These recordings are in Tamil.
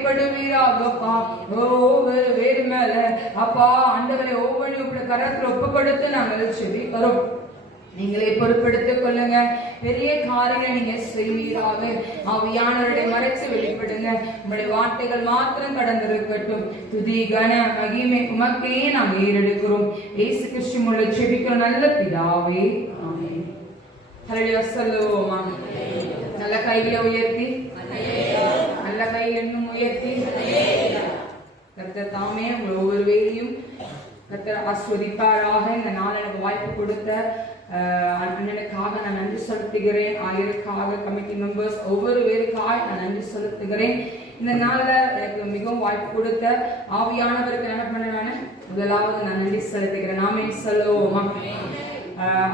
இடைப்படுவீராகப்பா. ஒவ்வொரு வேறு மேல அப்பா ஆண்டவரை ஒவ்வொரு கரத்துல ஒப்பு கொடுத்து நாங்கள் செபிக்கிறோம். நீங்களே பொறுப்பெடுத்துக் கொள்ளுங்க. பெரிய காரியங்களை நீங்க செய்வீராக. ஆவியானவருடைய மறைச்சு வெளிப்படுங்க. உங்களுடைய வார்த்தைகள் மாத்திரம் கடந்திருக்கட்டும். துதி கன மகிமை உமக்கே நாம் ஏறெடுக்கிறோம். இயேசு கிறிஸ்து மூலம் ஜெபிக்கிறோம் நல்ல பிதாவே, ஆமென். ஹல்லேலூயா சொல்லுவோமா? நல்ல கையில உயர்த்தி, நல்ல கையில் இன்னும் உயர்த்தி. கர்த்தர் தாமே உங்கள் ஒவ்வொரு வேலையும் கர்த்தர் ஆஸ்வதிப்பாராக. இந்த நாள் எனக்கு வாய்ப்பு கொடுத்த அண்ணனுக்காக நான் நன்றி செலுத்துகிறேன். ஆயிரக்காக கமிட்டி மெம்பர்ஸ் ஒவ்வொரு பேருக்காக நான் நன்றி செலுத்துகிறேன். இந்த நாள்ல எனக்கு மிகவும் வாய்ப்பு கொடுத்த ஆவியானவருக்கு என்ன பண்ண முதலாவது நான் நன்றி செலுத்துகிறேன். நாமே சொல்லுவோமா?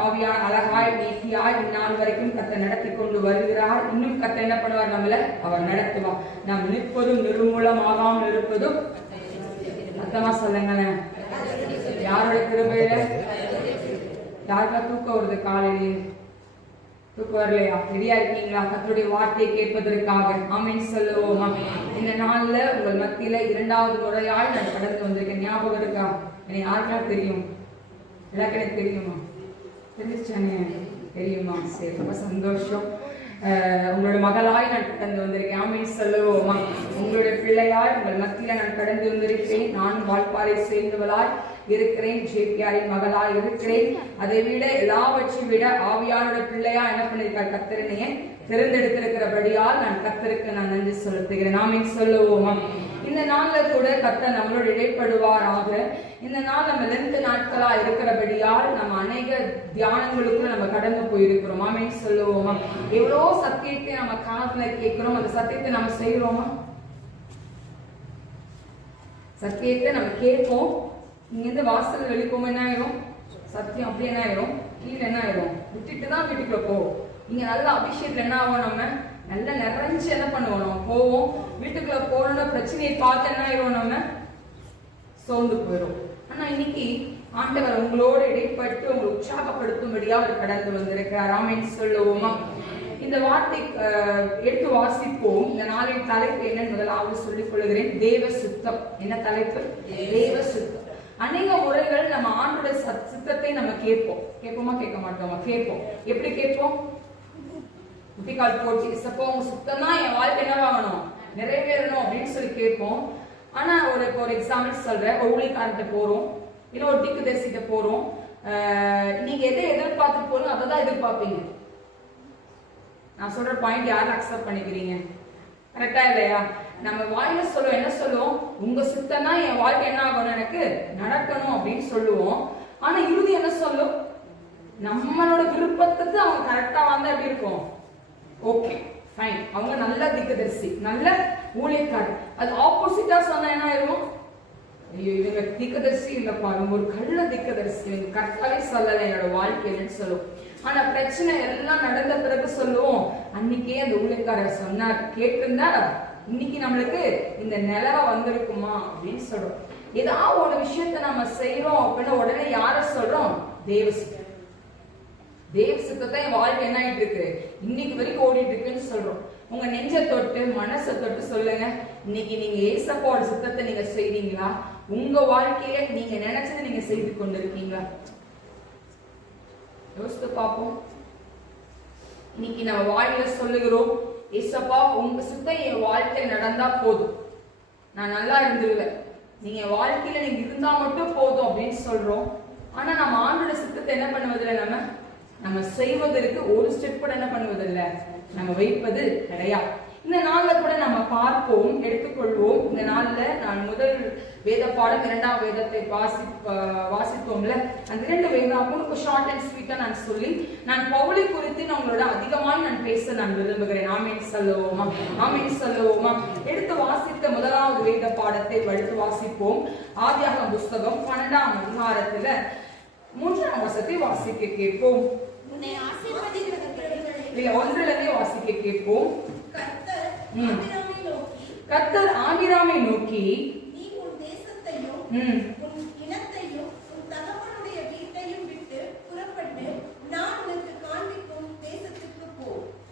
ஆவியான அழகாய் நீதியாய் இந்நாள் வரைக்கும் கர்த்தர் நடத்தி கொண்டு வருகிறார். இன்னும் கர்த்தர் என்ன பண்ணுவார்? நம்மள அவர் நடத்துவார். நாம் நிற்பதும் நிர்மூலமாகாமல் இருப்பதும் அர்த்தமா சொல்லுங்களேன். யாரோட கிருபையில? யாருக்கா தூக்கம் வருது? காலையிலே தூக்கம் வரலையா? ரெடியா இருக்கீங்களா கர்த்தருடைய வார்த்தையை கேட்பதற்காக? ஆமென் சொல்லுவோமா? இந்த நாள்ல உங்கள் மத்தியில இரண்டாவது முறையால் நான் கடந்து வந்திருக்கேன். ஞாபகம் இருக்கா? எனக்கு யாருக்கா தெரியும்? எல்லாருக்கும் எனக்கு தெரியுமா? தெரிஞ்சானே தெரியுமா? சரி, ரொம்ப சந்தோஷம். உங்களோட மகளாய் நான் கடந்து வந்திருக்கேன். ஆமென் சொல்லுவோமா? உங்களுடைய பிள்ளையாய் உங்கள் மத்தியில நான் கடந்து வந்திருக்கேன். நான் வால்பாறை சேர்ந்தவளாய் இருக்கிறேன். ஜேபிஆரின் மகளாய் இருக்கிறேன். அதை விட எல்லாவற்றையும் விட ஆவியானோட பிள்ளையா என்ன பண்ணிருக்கார்? கர்த்தரனையே தெரிந்தெடுத்திருக்கிறபடியால் நான் கர்த்தருக்கு நான் நன்றி செலுத்துகிறேன். ஆமென் சொல்லுவோமா? இந்த நாள்ல கூட கர்த்தர் நம்மளோட இடைப்படுவாராக. இந்த நாள் நம்ம 2 நாட்களா இருக்கிறபடியால் நம்ம அநேக தியானங்களுக்குள்ள நம்ம கடந்து போயிருக்கிறோம். ஆமென் சொல்லுவோமா? எவ்வளோ சத்தியத்தை நம்ம காதுல கேட்கிறோம். அந்த சத்தியத்தை நம்ம செய்யறோமா? சத்தியத்தை நம்ம கேட்போம். இங்கிருந்து வாசல் வெளிப்போம், என்ன ஆயிரும்? சத்தியம் அப்படி என்ன ஆயிரும்? கீழே என்ன ஆயிரும்? விட்டுட்டு தான் வீட்டுக்குள்ள போவோம். இங்க நல்ல அபிஷேகத்துல என்ன ஆகும்? நம்ம நல்லா நிறைஞ்சு என்ன பண்ணுவோம்? நம்ம போவோம். வீட்டுக்குள்ள போறோம்னா பிரச்சனையை பார்த்து என்ன ஆயிரும்? நம்ம சோர்ந்து போயிடும். ஆனா இன்னைக்கு ஆண்டவர் உங்களோட இடைப்பட்டு உங்களை உற்சாகப்படுத்தும்படியா அவர் கடந்து வந்திருக்கிறார். ஆமென் சொல்லுவோமா? இந்த வார்த்தை எடுத்து வாசிப்போம். இந்த நாளின் தலைப்பு என்னன்னு முதலாவது சொல்லிக் கொள்கிறேன். தேவ சுத்தம். என்ன தலைப்பு? தேவ சுத்தம். அநேக முறைகள் நம்ம ஆண்டோட சித்தத்தை நம்ம கேட்போம். கேட்போமா? கேட்க மாட்டோமா? கேட்போம். எப்படி கேட்போம்? குட்டிக்கால் போட்டு சப்போ உங்க சுத்தம்னா என் வாழ்க்கை என்னவாகணும்? நிறைவேறணும் அப்படின்னு சொல்லி கேட்போம். ஆனா ஒரு எக்ஸாம்பிள் சொல்றேன். ஊழியக்காரர்கிட்ட போறோம், இல்ல ஒரு திக்கு தரிசிட்ட போறோம். நீங்க எதை எதிர்பார்த்து போறோம் அதை தான் எதிர்பார்ப்பீங்க. நான் சொல்ற பாயிண்ட் யாரும் அக்செப்ட் பண்ணிக்கிறீங்க? கரெக்டா இல்லையா? நம்ம வாயில சொல்லுவோம், என்ன சொல்லுவோம்? உங்க சித்தம்னா என் வாழ்க்கை என்ன ஆகணும்? எனக்கு நடக்கணும் அப்படின்னு சொல்லுவோம். ஆனா இறுதி என்ன சொல்லும்? நம்மளோட விருப்பத்துக்கு அவங்க கரெக்டா வந்தா எப்படி இருக்கும்? ஓகே ஃபைன், அவங்க நல்ல திக்கதரிசி, நல்ல ஊழியக்காரர். அது ஆப்போசிட்டா சொன்னா என்ன ஆயிரும்? ஐயோ இவங்க திக்கதரிசி இல்லப்பா, இவங்க ஒரு கள்ள திக்கதரிசி, இவங்க கரெக்டாவே சொல்லலை என்னோட வாழ்க்கைன்னு சொல்லுவோம். ஆனா பிரச்சனை எல்லாம் நடந்த பிறகு சொல்லுவோம், அன்னைக்கே அந்த ஊழியக்காரர் சொன்னார், கேட்டிருந்தா இன்னைக்கு நம்மளுக்கு இந்த நிலவ வந்திருக்குமா அப்படின்னு சொல்றோம். ஏதாவது ஒரு விஷயத்த நம்ம செய்யறோம் அப்படின்னா உடனே யார சொல்றோம்? தேவ சித்தம். தேவ சித்தத்தை என் வாழ்க்கை என்ன ஆயிட்டு இருக்கு? இன்னைக்கு வரைக்கும் ஓடிட்டு இருக்குன்னு சொல்றோம். உங்க நெஞ்ச தொட்டு மனசை தொட்டு சொல்லுங்க, இன்னைக்கு நீங்க ஏசப்பாவோட சித்தத்தை நீங்க செய்றீங்களா? உங்க வாழ்க்கையில நீங்க நினைச்சதை நீங்க செய்து கொண்டிருக்கீங்களா? யோசித்து பார்ப்போம். இன்னைக்கு நம்ம வாயில சொல்லுகிறோம், ஏசப்பா உங்க சித்தம் என் வாழ்க்கையில நடந்தா போதும், நான் நல்லா இருந்துருவேன், நீங்க வாழ்க்கையில நீங்க இருந்தா மட்டும் போதும் அப்படின்னு சொல்றோம். ஆனா நம்ம ஆண்டோட சித்தத்தை என்ன பண்ணுவதில்லை, நம்ம செய்வதற்கு ஒரு ஸ்டெப் கூட என்ன பண்ணுவதில்லை, நம்ம வைப்பது கிடையாது. இந்த நாள்ல கூட நம்ம பார்ப்போம், எடுத்துக்கொள்வோம். இந்த நாள்ல நான் முதல் வேத பாடம், இரண்டாம் வேதத்தை வாசிப்போம்ல, அந்த 2 வேதம் உங்களுக்கு ஷார்ட் அண்ட் ஸ்வீட்டா நான் சொல்லி, நான் பவுலை குறித்து நான் உங்களோட அதிகமாக நான் பேச நான் விரும்புகிறேன். ஆமென் சொல்லுவோமா? ஆமென் சொல்லுவோமா? எடுத்து வாசித்த முதலாவது வேத பாடத்தை எடுத்து வாசிப்போம். ஆதியாகமம் புஸ்தகம் 12ஆம் அதிகாரத்துல 3ஆம் வசனத்தை வாசிக்க கேட்போம். இல்ல 1லிருந்தே வாசிக்க கேட்போம். கர்த்தர் ஆபிரகாமை நோக்கி, நீ உன் தேசத்தையும் உன் இனத்தையும் உன் தகப்பனுடைய வீட்டையும் விட்டு புறப்பட்டு நான் உனக்கு காண்பிக்கும் தேசத்துக்கு போ.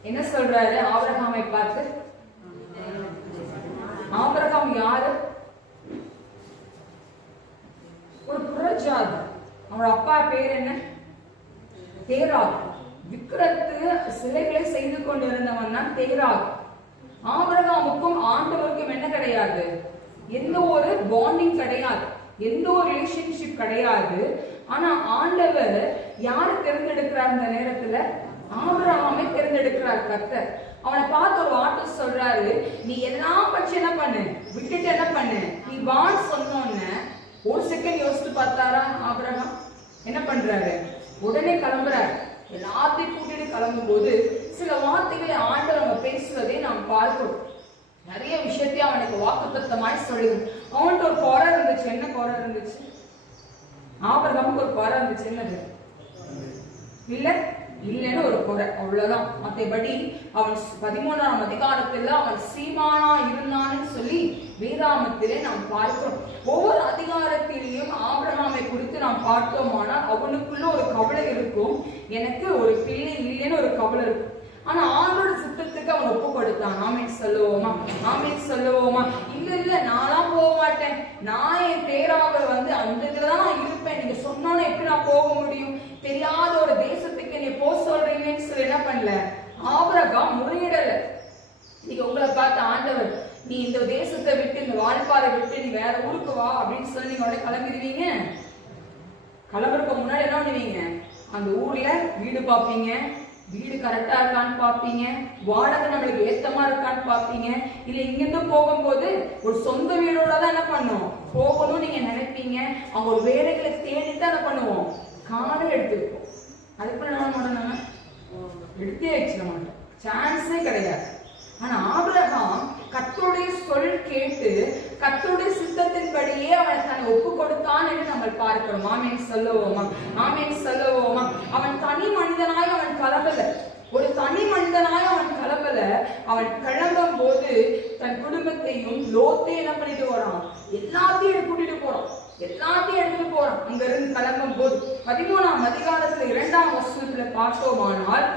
என்ன சொல்றாரு ஆபிரகாமை பார்த்து? ஆபிரகாம் யாரு? ஒரு புறஜாதி. அவனோட அப்பா பேர் என்ன? தேராக். விக்கிரத்து சிலைகளை செய்து கொண்டிருந்தவன் தான் தேராக். ஆபிரகாமுக்கும் ஆண்டவருக்கும் என்ன கிடையாது? எந்த ஒரு பாண்டிங் கிடையாது, எந்த ஒரு ரிலேஷன்ஷிப் கிடையாது. ஆனா ஆண்டவர் யாரை தேர்ந்தெடுக்கிறார்? இந்த நேரத்துல ஆபிரகாமை தேர்ந்தெடுக்கிறார் கர்த்தர். அவனை பார்த்து ஒரு வார்த்தை சொல்றாரு, நீ எல்லாம் பற்றி என்ன பண்ணு, விட்டுட்டு என்ன பண்ணு, நீ வான்னு சொன்னோன்னு ஒரு செகண்ட் யோசித்து பார்த்தாரா ஆபிரகாம்? என்ன பண்றாரு? உடனே கிளம்புறாரு. எல்லாத்தையும் கூட்டிட்டு கிளம்பும் போது சில வார்த்தைகளை ஆண்டவர் அவங்க பேசுவதை நாம் பார்க்கிறோம். நிறைய விஷயத்தையும் அவனுக்கு வாக்குத்தத்தமாய் சொல்லுது. அவன்கிட்ட ஒரு குறை இருந்துச்சு. என்ன குறை இருந்துச்சு? ஆபிரகாமுக்கு ஒரு குறை இருந்துச்சு. என்னது? இல்லைன்னு ஒரு குறை, அவ்வளவுதான். மற்றபடி அவன் 13ஆம் அதிகாரத்துல அவன் சீமானா இருந்தான்னு சொல்லி வேதாமத்திலே நாம் பார்க்கிறோம். ஒவ்வொரு அதிகாரத்திலையும் ஆபிரகாமை குறித்து நாம் பார்த்தோமானால் அவனுக்குள்ள ஒரு கவலை இருக்கும். எனக்கு ஒரு பிள்ளை இல்லைன்னு ஒரு கவலை இருக்கும். ஆனா ஆண்டோட சித்தத்துக்கு அவன் ஒப்பு கொடுத்தான். ஆமேன் சொல்லுவோமா? ஆமேன் சொல்லுவோமா? இல்ல நான்லாம் போக மாட்டேன், நான் என் தேராவை அந்த இதுலதான் நான் இருப்பேன், நீங்க சொன்னாலும் எப்படி நான் போக முடியும், தெரியாத ஒரு தேசத்துக்கு நீ போக சொல்றீங்கன்னு சொல்லி என்ன பண்ணல ஆபிரகாம் முறையிடல. நீங்க உங்களை பார்த்து ஆண்டவர் நீ இந்த தேசத்தை விட்டு, இந்த வாழ்ப்பாறை விட்டு நீ வேற ஊருக்கு வா அப்படின்னு சொல்லி நீங்க உடனே கிளம்பிடுவீங்க. கிளம்புறதுக்கு முன்னாடி என்ன பண்ணுவீங்க? அந்த ஊர்ல வீடு பார்ப்பீங்க, வீடு கரெக்டா இருக்கான்னு பாப்பீங்க, வாடகை நம்மளுக்கு ஏத்தமா இருக்கான்னு பாப்பீங்க. இல்ல இங்கிருந்து போகும்போது ஒரு சொந்த வீடோட தான் என்ன பண்ணும் போகணும் நீங்க நினைப்பீங்க. அவங்க ஒரு வேலைகளை தேடிட்டு என்ன பண்ணுவோம், காணல் எடுத்து வைப்போம். அதுக்கு என்ன பண்ணணும்? எடுத்தே வச்சிட மாட்டோம், சான்ஸே கிடையாது. ஆனா ஆபிரகாம் கர்த்தருடைய சொல் கேட்டு கர்த்தருடைய சித்தத்தின்படியே அவனை தன்னை ஒப்பு கொடுத்தான் என்று நம்ம பார்க்கிறோம். ஆமேன் சொல்லுவோமா? ஆமேன் சொல்லுவோமா? அவன் தனி மனிதனாய் அவன் கிளம்பல, ஒரு தனி மனிதனாய் அவன் கிளம்பல. அவன் கிளம்பும் போது தன் குடும்பத்தையும் லோத்தையும் என்ன பண்ணிட்டு போறான்? எல்லாத்தையும் கூட்டிட்டு போறான், எல்லாத்தையும் எடுத்துட்டு போறான். அங்க இருந்து கிளம்பும் போது 13ஆம் அதிகாரத்துல 2ஆம் வசனத்துல பார்த்தோமானால்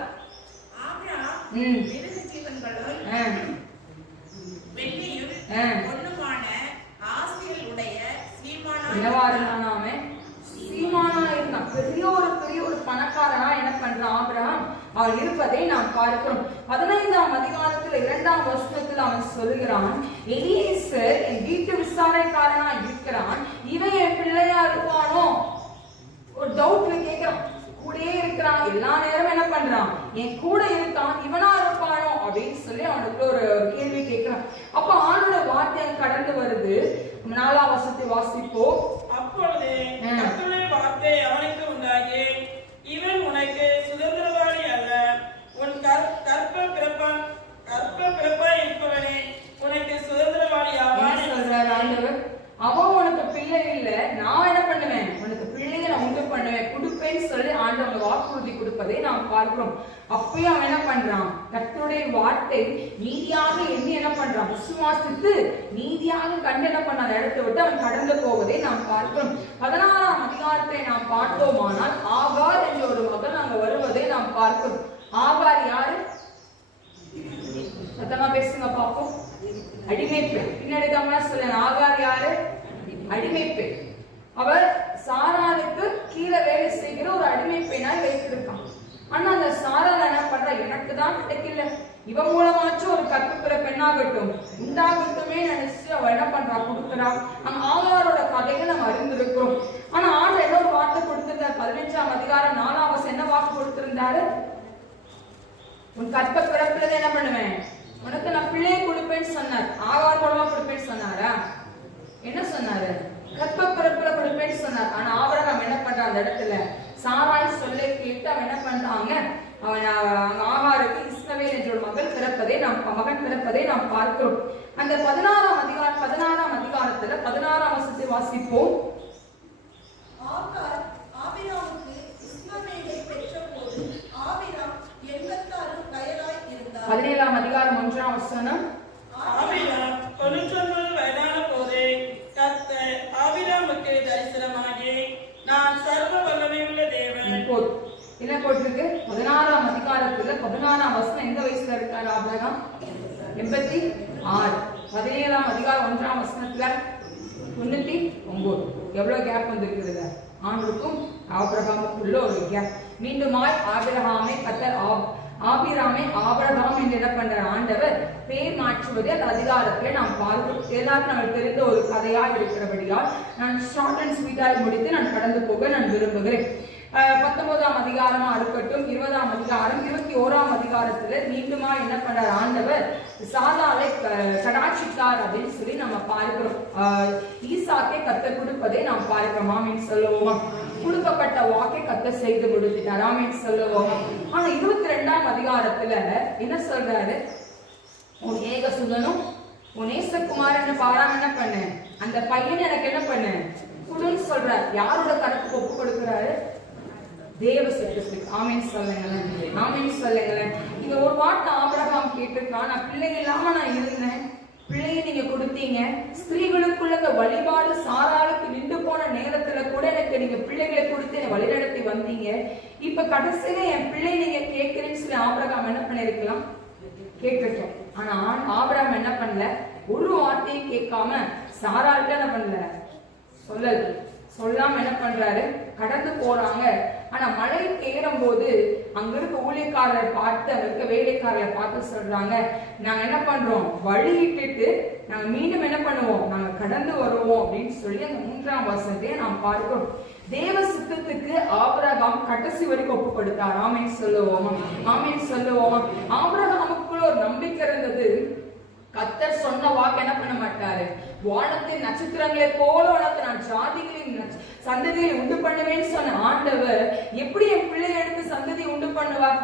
பெரிய ஒரு பணக்காரனா என்ன பண்றான் ஆபிரகாம்? அவன் இருப்பதை நாம் பார்க்கிறோம். 15ஆம் அதிகாரத்துல 2ஆம் வசனத்துல அவன் சொல்லுகிறான், எலியேசர் என் வீட்டு விசாரணைக்காரனா இருக்கிறான், இவன் என் பிள்ளையா இருப்பானோ? ஒரு டவுட்ல கேட்கிறான். கூடயே இருக்கிறான், எல்லா நேரமும் என்ன பண்றான்? என் கூட இருக்கான், இவனா இருப்பானோ அப்படின்னு சொல்லி அவனுக்கு ஒரு கேள்வி கேட்கிறான். அப்ப ஆண்டோட வார்த்தை கடந்து வருது. 4ஆம் வசனத்தை வாசிப்போம். அப்பொழுது கர்த்தருடைய வார்த்தை அவனுக்கு உண்டாகி, இவன் உனக்கு சுதந்திரவாளி அல்ல, உன் கற்ப பிறப்பாய் இருப்பவனே உனக்கு சுதந்திரவாளி ஆவான் சொல்றாரு ஆண்டவர். அவன் உனக்கு பிள்ளை இல்ல, நான் என்ன பண்ணுவேன்? உனக்கு பிள்ளையை நான் உண்டு பண்ணுவேன், கொடுப்பேன்னு சொல்லி ஆண்டவங்க வாக்குறுதி கொடுப்பதை நாம் பார்க்கிறோம். அப்பயும் அவன் என்ன பண்றான்? கர்த்தருடைய வார்த்தை நீதியாக எண்ணி என்ன பண்றான்? விசுவாசித்து நீதியாக கண்டு என்ன பண்ண இடத்தை விட்டு அவன் கடந்து போவதை நாம் பார்க்கிறோம். 16ஆம் அதிகாரத்தை நாம் பார்த்தோமானால் ஆகார் என்ற ஒரு மகன் அங்க வருவதை நாம் பார்க்கிறோம். ஆகார் யாரு? சத்தமா பேசுங்க பாப்போம். அடிமை பெண். பின்னாடி தான் சொல்ல ஆகார் யாரு? அடிமை பெண். அவர் சாராளுக்கு கீழே வேலை செய்கிற ஒரு அடிமை பெண்ணாய் வைத்திருக்கான். ஆனா அந்த சாரால் என்ன பண்ற? எனக்கு தான் கிடைக்கல, இவன் மூலமாச்சும் ஒரு கற்புக்கிற பெண்ணாகட்டும் உண்டாகட்டுமே நினைச்சு அவ என்ன பண்றா? கொடுக்குறா. நம்ம ஆகாரோட கதைகள் நம்ம அறிந்திருக்கிறோம். ஆனா ஆண்டு என்ன ஒரு வார்த்தை கொடுத்திருந்தார்? 15ஆம் அதிகாரம் 4ஆம் வசனம் என்ன வாக்கு கொடுத்திருந்தாரு? உன் கற்ப பிறப்புல என்ன பண்ணுவேன்? உனக்கு நான் பிள்ளையை கொடுப்பேன்னு சொன்னார். ஆகார் மூலமா கொடுப்பேன்னு சொன்னாரா? என்ன சொன்னாரு? கற்ப பிறப்புல கொடுப்பேன்னு சொன்னார். ஆனா ஆபிரகாம் என்ன பண்றான்? அந்த இடத்துல சாராய் சொல்ல கேட்டு அவன் என்ன பண்றாங்க? அவன் ஆகாருக்கு இஸ்மவேல் என்ற ஒரு மகன் பிறப்பதை நாம் பார்க்கிறோம். அந்த 16ஆம் அதிகாரத்துல 16ஆம் வசனத்தை வாசிப்போம். ஆகார் ஆபிரகாமுக்கு இஸ்மவேலை பெற்றபோது ஆபிரகாம் 86 வயதாய் இருந்தார். 17ஆம் அதிகாரம் 1ஆம் வசனம். ஆபிரகாம் 99 வயதான போது கர்த்தர் ஆபிரகாமுக்கு தரிசனமாகி, நான் சர்வ வல்லமையுள்ள தேவன். என்ன போட்டிருக்கு? 16ஆம் அதிகாரத்துல 16ஆம் வசனம் எந்த வயசுல இருக்காரு ஆபிரகாம்? 86. 17ஆம் அதிகாரம் 1ஆம் வசனத்துல 99 எவ்வளவு கேப் வந்திருக்குதுல ஆண்டுக்கும் ஆபிரகாமுக்குள்ள ஒரு கேப். மீண்டுமாய் ஆபிரகாமை கர்த்தர் ஆபிராமை ஆபிரகாம் என்று என்ன பண்ற ஆண்டவர் பேர் மாற்றுவதே அந்த அதிகாரத்தை நாம் பார்க்கிறோம். எல்லாருக்கும் நமக்கு தெரிந்த ஒரு கதையா இருக்கிறபடியால் நான் ஷார்ட் அண்ட் ஸ்வீட்டாக முடித்து நான் கடந்து போக நான் விரும்புகிறேன். 19ஆம் அதிகாரமா இருக்கட்டும், 20ஆம் அதிகாரம், 21ஆம் அதிகாரத்துல மீண்டுமா என்ன பண்றார் ஆண்டவர் சாராளை கடாட்சித்தார் அப்படின்னு சொல்லி நம்ம பார்க்கிறோம். ஈசாக்கை கர்த்தர் கொடுப்பதை நாம் பார்க்கிறோம். ஆமென் சொல்லுவோமா? கொடுக்கப்பட்ட வாக்கை கர்த்தர் செய்து கொடுத்துட்டார். ஆமென் சொல்லுவோமா? ஆனா 22ஆம் அதிகாரத்துல என்ன சொல்றாரு? உன் ஏகசுதனும் உன் நேசகுமாரன்னு பாராம என்ன பண்ண அந்த பையன் எனக்கு என்ன பண்ண குடுன்னு சொல்றார். யாரோட கணக்கு ஒப்பு கொடுக்கிறாரு? தேவ சித்தத்துக்கு. ஆமென் சொல்லுங்களேன், ஆமென் சொல்லுங்களேன். இங்க ஒரு வார்த்தை ஆபிரகாம் கேட்டிருக்கான், நான் பிள்ளைங்க இல்லாம நான் இருந்தேன், பிள்ளையை நீங்க கொடுத்தீங்க, ஸ்திரீகளுக்குள்ள வழிபாடு சாராளுக்கு நின்று போன நேரத்துல கூட எனக்கு நீங்க பிள்ளைகளை கொடுத்து என்னை வழிநடத்தி வந்தீங்க. இப்ப கடைசியில என் பிள்ளை நீங்க கேட்கிறேன்னு சொல்லி ஆபிரகாம் என்ன பண்ணிருக்கலாம்? கேட்டிருக்கேன். ஆனா ஆபிரகாம் என்ன பண்ணல? ஒரு வார்த்தையும் கேட்காம சாராளுக்கு என்ன பண்ணல? சொல்லல. சொல்லாம என்ன பண்றாரு? கடந்து போறாங்க. ஆனா மழை பெய்யும் போது அங்க இருக்க ஊழியக்காரரை பார்த்து அங்க இருக்க வேலைக்காரரை பார்த்து சொல்றாங்க, நாங்க என்ன பண்றோம்? வழியிட்டு நாங்க மீண்டும் என்ன பண்ணுவோம்? நாங்க கடந்து வருவோம் அப்படின்னு சொல்லி அந்த 3ஆம் வசனத்தை நாம் பார்க்கிறோம். தேவ சித்தத்துக்கு ஆபிரகாம் கடைசி வரைக்கும் ஒப்பு கொடுத்தார். ஆமென் சொல்லுவோமா? ஆமென் சொல்லுவோமா? ஆபிரகாமுக்குள்ள ஒரு நம்பிக்கை இருந்தது. கர்த்தர் சொன்ன வாக்கு என்ன பண்ண மாட்டாரு? வானத்தின் நட்சத்திரங்களை போல உனக்கு நான் ஜாதிகளின் சந்ததியை உண்டு பண்ணுவேன்னு சொன்ன ஆண்டவர் எப்படி என் பிள்ளையை எடுத்து சந்ததியை உண்டு பண்ணுவார்?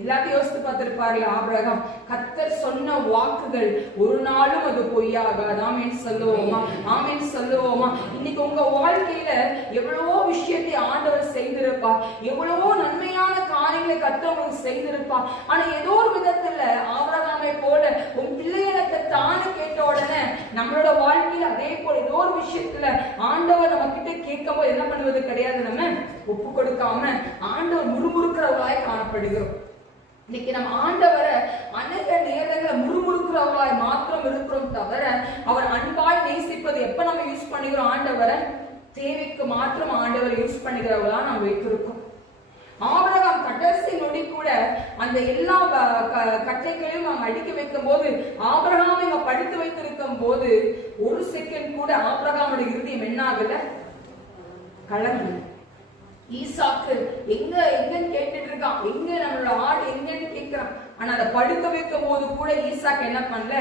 எல்லாத்தையும் யோசித்து பார்த்திருப்பார்கள் ஆபிரகாம். கர்த்தர் சொன்ன வாக்குகள் ஒரு நாளும் அது பொய்யாகாது. ஆமென் சொல்லுவோமா? ஆமென் சொல்லுவோமா? இன்னைக்கு உங்க வாழ்க்கையில எவ்வளவோ விஷயத்தை ஆண்டவர் செய்திருப்பா, எவ்வளவோ நன்மையான காரியங்களை கர்த்தர் உங்களுக்கு செய்திருப்பா. ஆனா ஏதோ ஒரு விதத்துல ஆபிரகாமை போல உன் பிள்ளைகளுக்கு தானே கேட்ட உடனே நம்மளோட வாழ்க்கையில அதே போல ஏதோ ஒரு விஷயத்துல ஆண்டவர் நம்ம கிட்ட கேட்கும் போது என்ன பண்ணுவது கிடையாது, நம்ம ஒப்பு கொடுக்காம ஆண்டவர் முறுமுறுக்கிறவர்களாய் காணப்படுகிறோம். இன்னைக்கு நம்ம ஆண்டவரை அநேக நேரங்களை முறுமுறுக்கிறவர்களாய் மாத்திரம் இருக்கிறோம் தவிர அவர் அன்பாய் நேசிப்பது எப்ப நம்ம யூஸ் பண்ணிக்கிறோம்? ஆண்டவரை தேவைக்கு மாத்திரம் ஆண்டவரை யூஸ் பண்ணிக்கிறவர்களா நம்ம வைத்திருக்கோம். ஆபிரகாம் கடைசி நொடி கூட அந்த எல்லா கட்டைகளையும் அங்க அடுக்கி வைக்கும் போது ஆபிரகாம் இங்க படுத்து வைத்திருக்கும் போது ஒரு செகண்ட் கூட ஆபிரகாமுடைய இருதயம் என்ன ஆகல? கலந்து ஈசாக்கு எங்கன்னு கேட்டுட்டு இருக்கான், எங்க நம்மளோட ஆடு எங்கன்னு கேட்கிறான். ஆனா அதை படுக்க வைக்கும் போது கூட ஈசாக்கு என்ன பண்ணல?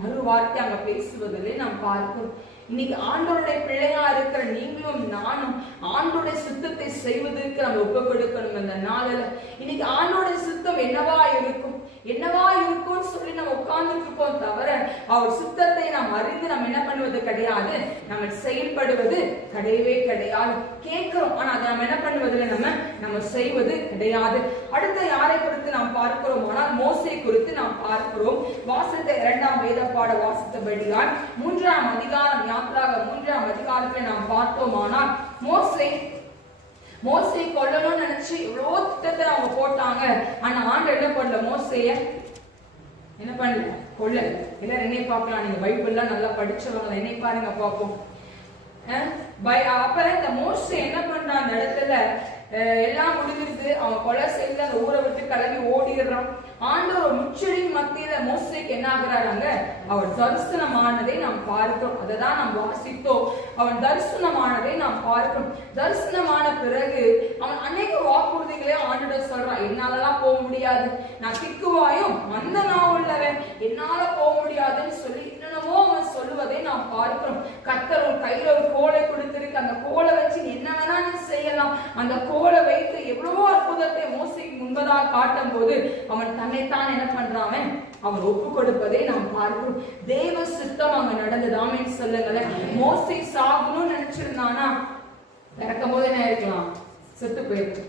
மறு வார்த்தை அங்க பேசுவதிலே நாம் பார்க்கிறோம். இன்னைக்கு ஆண்டோருடைய பிள்ளையா இருக்கிற நீங்களும் நானும் ஆண்டோடைய சுத்தத்தை செய்வதற்கு நம்ம ஒப்பு கொடுக்கணும். இந்த நாளில் இன்னைக்கு ஆண்டோடைய சுத்தம் என்னவா இருக்கும், என்னவா இருக்கும்னு சொல்லி நம்ம உட்கார்ந்துட்டு இருக்கோம் தவிர அவர் சுத்தத்தை நாம் அறிந்து நம்ம என்ன பண்ணுவது கிடையாது, நம்ம செயல்படுவது கிடையவே கிடையாது. கேட்கிறோம், ஆனா அதை நம்ம என்ன பண்ணுவதில்லை, நம்ம செய்வது கிடையாது. அடுத்த யாரை குறித்து நாம் பார்க்கிறோம்? ஆனால் மோசே குறித்து நாம் பார்க்கிறோம். வாசித்த 2ஆம் வேத பாட வாசித்தபடியால் 3ஆம் அதிகாரம் யாத்ராக 3ஆம் அதிகாரத்தில் நாம் பார்த்தோமானால் மோசே கொல்லணும்னு நினைச்சு இவ்வளோ திட்டத்தை அவங்க போட்டாங்க. ஆனா ஆண்டு என்ன பண்ணல? மோசைய என்ன பண்ணல? கொல்ல. எல்லாரும் என்னை பார்க்கலாம், நீங்க பைபிள்லாம் நல்லா படிச்சவங்க என்னை பாருங்க பார்ப்போம். அப்புறம் இந்த மோசே என்ன பண்றான்? அந்த இடத்துல எல்லாம் முடிஞ்சிருது, அவன் கொலை செய்து அந்த ஊரை விட்டு கிளம்பி ஓடிடுறான். ஆண்டவர் முச்சடியின் மத்தியில மோசேக்கு என்ன ஆகுறாங்க? அவர் தரிசனமானதை நாம் பார்க்கிறோம். அதை தான் நாம் வாசித்தோம். அவன் தரிசனமானதை நாம் பார்க்கிறோம். தரிசனமான பிறகு அவன் அநேக வாக்குறுதிகளே ஆண்டவர் சொல்றான். என்னாலலாம் போக முடியாது, நான் திக்குவாயும் மந்தனா உள்ளவன், என்னால போக முடியாதுன்னு சொல்லி என்னென்னமோ அவன் சொல்லுவதை நாம் பார்க்கிறோம். கர்த்தர் ஒரு கையில ஒரு கோலை கொடுத்திருக்கு, அந்த கோலை வச்சு என்ன வேணா நீ செய்யலாம். அந்த கோலை வைத்து எவ்வளவோ அற்புதத்தை மோசேக்கு முன்பதாக காட்டும் போது அவன் தன்னைத்தான் என்ன பண்றான்? அவன் ஒப்பு கொடுப்பதை நாம் பார்க்கிறோம். தேவ சித்தம் அங்க நடந்ததாமே சொல்லுங்களேன். மோசே சாகணும்னு நினைச்சிருந்தானா இறக்கும் போது என்ன இருக்கலாம்? செத்து போயிருக்கு.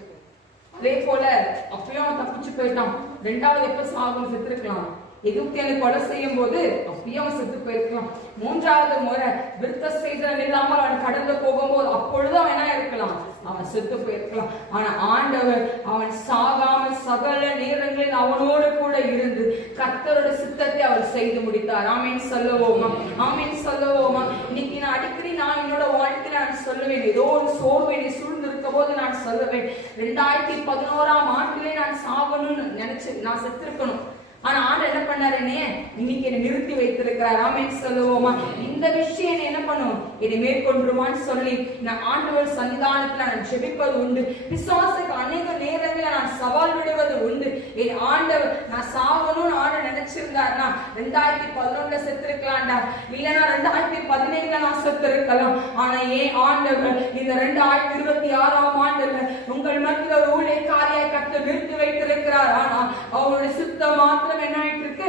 அதே போல அப்பயும் அவன் தப்பிச்சு போயிட்டான். 2வது எப்ப சாகணும்? செத்து இருக்கலாம். எகிப்தியனை கொலை செய்யும் போது அப்பயும் அவன் செத்து போயிருக்கலாம். 3வது முறை விருத்த சேதனம் இல்லாமல் அவன் கடந்து போகும்போது அப்பொழுது அவன் என்ன இருக்கலாம்? அவன் செத்து போயிருக்கலாம். ஆனா ஆண்டவர் அவன் சாகாமல் சகல நேரங்களில் அவனோடு கூட இருந்து கர்த்தரோட சித்தத்தை அவர் செய்து முடித்தார். ஆமென் சொல்லுவோமா? ஆமென் சொல்லுவோமா? இன்னைக்கு நான் அடிக்கடி நான் என்னோட வாழ்க்கையில நான் சொல்லுவேன், ஏதோ ஒரு சோர்வை சூழ்ந்து இருக்க போது நான் சொல்லுவேன், 2011ஆம் ஆண்டிலே நான் சாகணும்னு நினைச்சு நான் செத்திருக்கணும். ஆனா ஆண்டவர் என்ன பண்ணாருன்னே இன்னைக்கு என்னை நிறுத்தி வைத்திருக்கிறார். ஆமென் சொல்லுவோமா? இந்த விஷயம் என்ன பண்ணும், என்னை மேற்கொண்டுருவான்னு சொல்லி நான் ஆண்டவர் சன்னிதானத்துல நான் ஜெபிப்பது உண்டு. விசுவாசுக்கு அநேக நேரங்களில் நான் சவால் விடுவது உண்டு. என் ஆண்டவர் நான் சாகணும்னு ஆண்டவர் நினைச்சிருந்தாருன்னா 2011 செத்திருக்கலாம்டா, இல்லைன்னா 2017 நான் செத்திருக்கலாம். ஆனா ஏன் ஆண்டவர் இந்த 2026ஆம் ஆண்டுல உங்கள் மத்தியில் ஒரு ஊழியக்காரியாய் கர்த்தர் நிறுத்தி வைத்திருக்கிறார். ஆனா அவருடைய சுத்தமா என்ன ஆயிட்டு இருக்கு,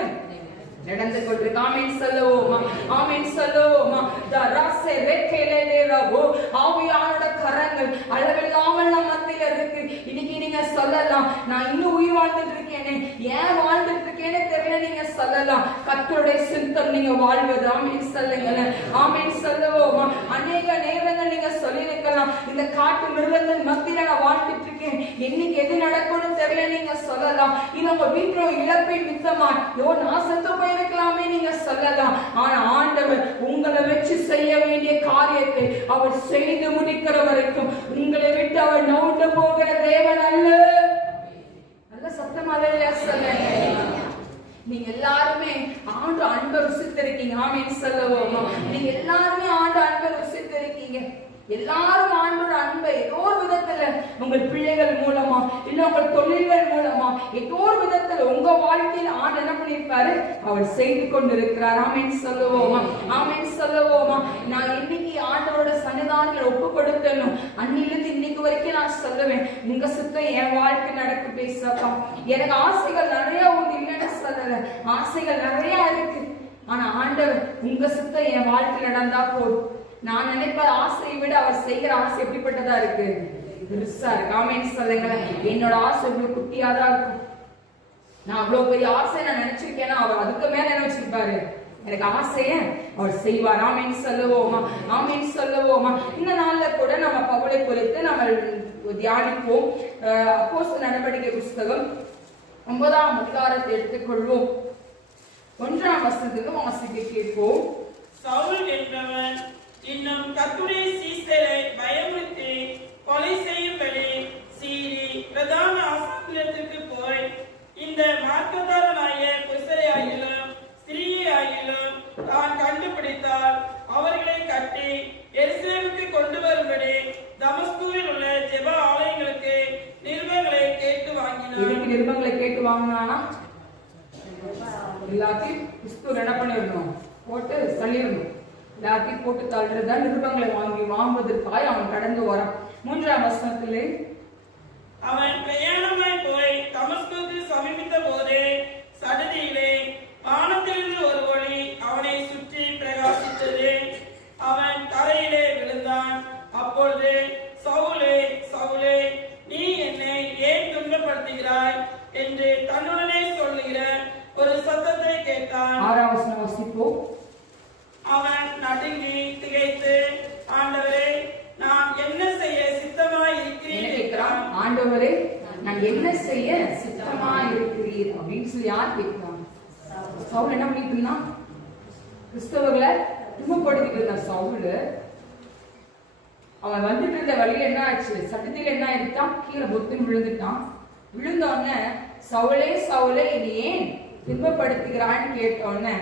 நடந்து கொண்டிருக்கு. ஆமென் சொல்லுவோமா? ஆமென் சொல்லுவோமா? தராசே ரேகேலே ரபோ ஆவியானோட கரங்கள் அளவில்லாமல் நம்ம மத்தியில இருக்கு. இன்னைக்கு நீங்க சொல்லலாம், நான் இன்னும் உயிர் வாழ்ந்துட்டு இருக்கேனே, ஏன் வாழ்ந்துட்டு இருக்கேனே தெரியல, நீங்க சொல்லலாம். கர்த்தருடைய சித்தம் நீங்க வாழ்வது. ஆமென் சொல்லுங்க. ஆமென் சொல்லுவோமா? அநேக நேரங்கள் நீங்க சொல்லிருக்கலாம், இந்த காட்டு மிருகங்கள் மத்தியில நான் வாழ்ந்துட்டு இருக்கேன், இன்னைக்கு எது நடக்கும்னு தெரியல, நீங்க சொல்லலாம். இது உங்க வீட்டுல இழப்பின் மித்தமா நான் செத்து போயிருக்கலாமே நீங்க சொல்லலாம். ஆனா ஆண்டவர் உங்களை வச்சு செய்ய வேண்டிய காரியத்தை அவர் செய்து முடிக்கிற வரைக்கும் உங்களை விட்டு அவர் நவுண்டு போகிற தேவன் அல்ல. நல்ல சத்தம் அல்லையா சொல்லுங்க. நீங்க எல்லாருமே ஆண்டு அன்பை ருசித்திருக்கீங்க. ஆமென் சொல்லுவோமா? நீங்க எல்லாருமே ஆண்டு அன்பை ருசித்திருக்கீங்க. எல்லாரும் ஆண்டோட அன்பை ஏதோ ஒரு விதத்துல உங்கள் பிள்ளைகள் மூலமா இல்ல உங்கள் தொழில்கள் மூலமா ஏதோ ஒரு விதத்துல உங்க வாழ்க்கையில் ஆண்டு என்ன பண்ணிருப்பாரு, அவர் செய்து கொண்டிருக்கிறார். ஆமென் சொல்லுவோமா? ஆமென் சொல்லுவோமா? நான் இன்னைக்கு ஆண்டவரோட சன்னிதானங்களை ஒப்பு கொடுத்தணும். அன்னிலிருந்து இன்னைக்கு வரைக்கும் நான் சொல்லுவேன், உங்க சுத்தம் என் வாழ்க்கை நடக்கு பேசப்பா. எனக்கு ஆசைகள் நிறைய உண்டு, இல்லைன்னு சொல்லல, ஆசைகள் நிறைய இருக்கு. ஆனா ஆண்டவர் உங்க சுத்தம் என் வாழ்க்கை நடந்தா போதும். நான் நினைப்ப ஆசையை விட அவர் செய்கிற ஆசை எப்படிப்பட்டதா இருக்கு, பெருசா இருக்கு. ஆமென் சொல்லுங்க. என்னோட ஆசை இவ்வளவு குட்டியாதான் இருக்கும். நான் அவ்வளவு பெரிய ஆசை நான் நினைச்சிருக்கேன்னா அவர் அதுக்கு மேல என்ன வச்சிருப்பாரு, எனக்கு ஆசைய அவர் செய்வார். ஆமென் சொல்லுவோமா? ஆமென் சொல்லுவோமா? இந்த நாள்ல கூட நம்ம பவுலை குறித்து நம்ம தியானிப்போம். அப்போஸ்தலர் நடவடிக்கை புஸ்தகம் 9ஆம் அதிகாரத்தை எடுத்துக்கொள்வோம். 1ஆம் வசனத்துக்கு வாசிக்க கேட்போம். சவுல் என்பவன் இன்னும் கர்த்தருடைய சீஷரை பயமுறுத்தி கொலை செய்யும்படி சீறி பிரதான ஆசாரியத்திற்கு போய் இந்த மார்க்கத்தாரனாகிய புருஷரை ஆகிலும் ஸ்திரீயை ஆகிலும் தான் கண்டுபிடித்தால் அவர்களை கட்டி எருசலேமுக்கு கொண்டு வரும்படி தமஸ்குவில் உள்ள ஜெப ஆலயங்களுக்கு நிருபங்களை கேட்டு வாங்கினான். நிருபங்களை கேட்டு வாங்கினானா எல்லாத்தையும் கிறிஸ்துவ என்ன பண்ணிடணும், போட்டு தள்ளிடணும். எல்லாத்தையும் போட்டு தள்ளுறதா நிருபங்களை வாங்குவதற்காக அவன் கடந்து வரான். 3ஆம் வசனத்திலே அவன் பிரயாணமாய் போய் தமஸ்குக்கு சமீபித்த போது சடுதியிலே வானத்திலிருந்து ஒரு ஒளி அவனை சுற்றி பிரகாசித்தது. அவன் தரையிலே விழுந்தான். அப்பொழுது சவுலே சவுலே, நீ என்னை ஏன் துன்பப்படுத்துகிறாய் என்று தன்னுடனே சொல்லுகிற ஒரு சத்தத்தை கேட்டான். 6ஆம் வசனம் வாசிப்போம். அவன் நடுங்கி திகைத்து, ஆண்டவரே நான் என்ன செய்ய சித்தமாய் இருக்கிறேன். ஆண்டவரே நான் என்ன செய்ய சித்தமாய் இருக்கிறீர் அப்படின்னு சொல்லி யார் கேட்கிறான்? சவுல் என்ன பண்ணிட்டு இருந்தான்? கிறிஸ்தவர்களை துன்பப்படுத்திட்டு இருந்தான் சவுல். அவன் வந்துட்டு இருந்த வழியில என்ன ஆச்சு, சட்டத்தில் என்ன ஆயிடுட்டான், கீழே பொத்துன்னு விழுந்துட்டான். விழுந்தோடனே சவுலே சவுலே நீ ஏன் துன்பப்படுத்துகிறான்னு கேட்டோடனே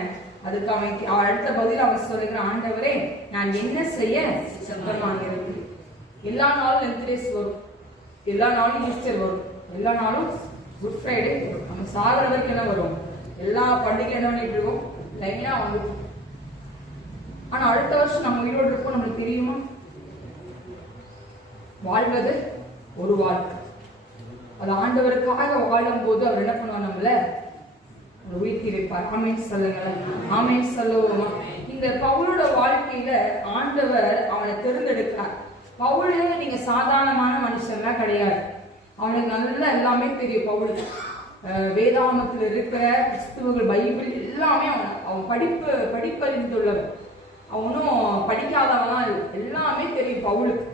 அதுக்கு அவன் அடுத்த பதில் அவன் சொல்லுகிறான், ஆண்டவரே நான் என்ன செய்ய சித்தமாக இருக்கிறேன். எல்லா நாளும் லென்த்டேஸ் வரும், எல்லா நாளும் ஈஸ்டர் வரும், எல்லா நாளும் குட் ஃப்ரைடே வரும். நம்ம சாகிற வரைக்கும் என்ன வரும், எல்லா பண்டிகை என்ன பண்ணிட்டு இருக்கோம், லைனா வந்து. ஆனா அடுத்த வருஷம் நம்ம உயிரோடு இருப்போம், நம்மளுக்கு தெரியுமா? வாழ்வது ஒரு வாழ்க்கை, அது ஆண்டவருக்காக வாழும் போது அவர் என்ன பண்ணுவார், நம்மள உயிர்த்தி வைப்பார். ஆமென் சொல்லுங்க. ஆமென் சொல்லுவோமா? இந்த பவுலோட வாழ்க்கையில ஆண்டவர் அவனை தேர்ந்தெடுக்கிறார். பவுல் நீங்க சாதாரணமான மனுஷன்லாம் கிடையாது. அவனுக்கு நல்லா எல்லாமே தெரியும். பவுலுக்கு வேதாகமத்தில் இருக்கிற கிறிஸ்துவர்கள் பைபிள் எல்லாமே அவன் படிப்பறிந்துள்ளவன். அவனும் படிக்காதவனா எல்லாமே தெரியும் பவுலுக்கு.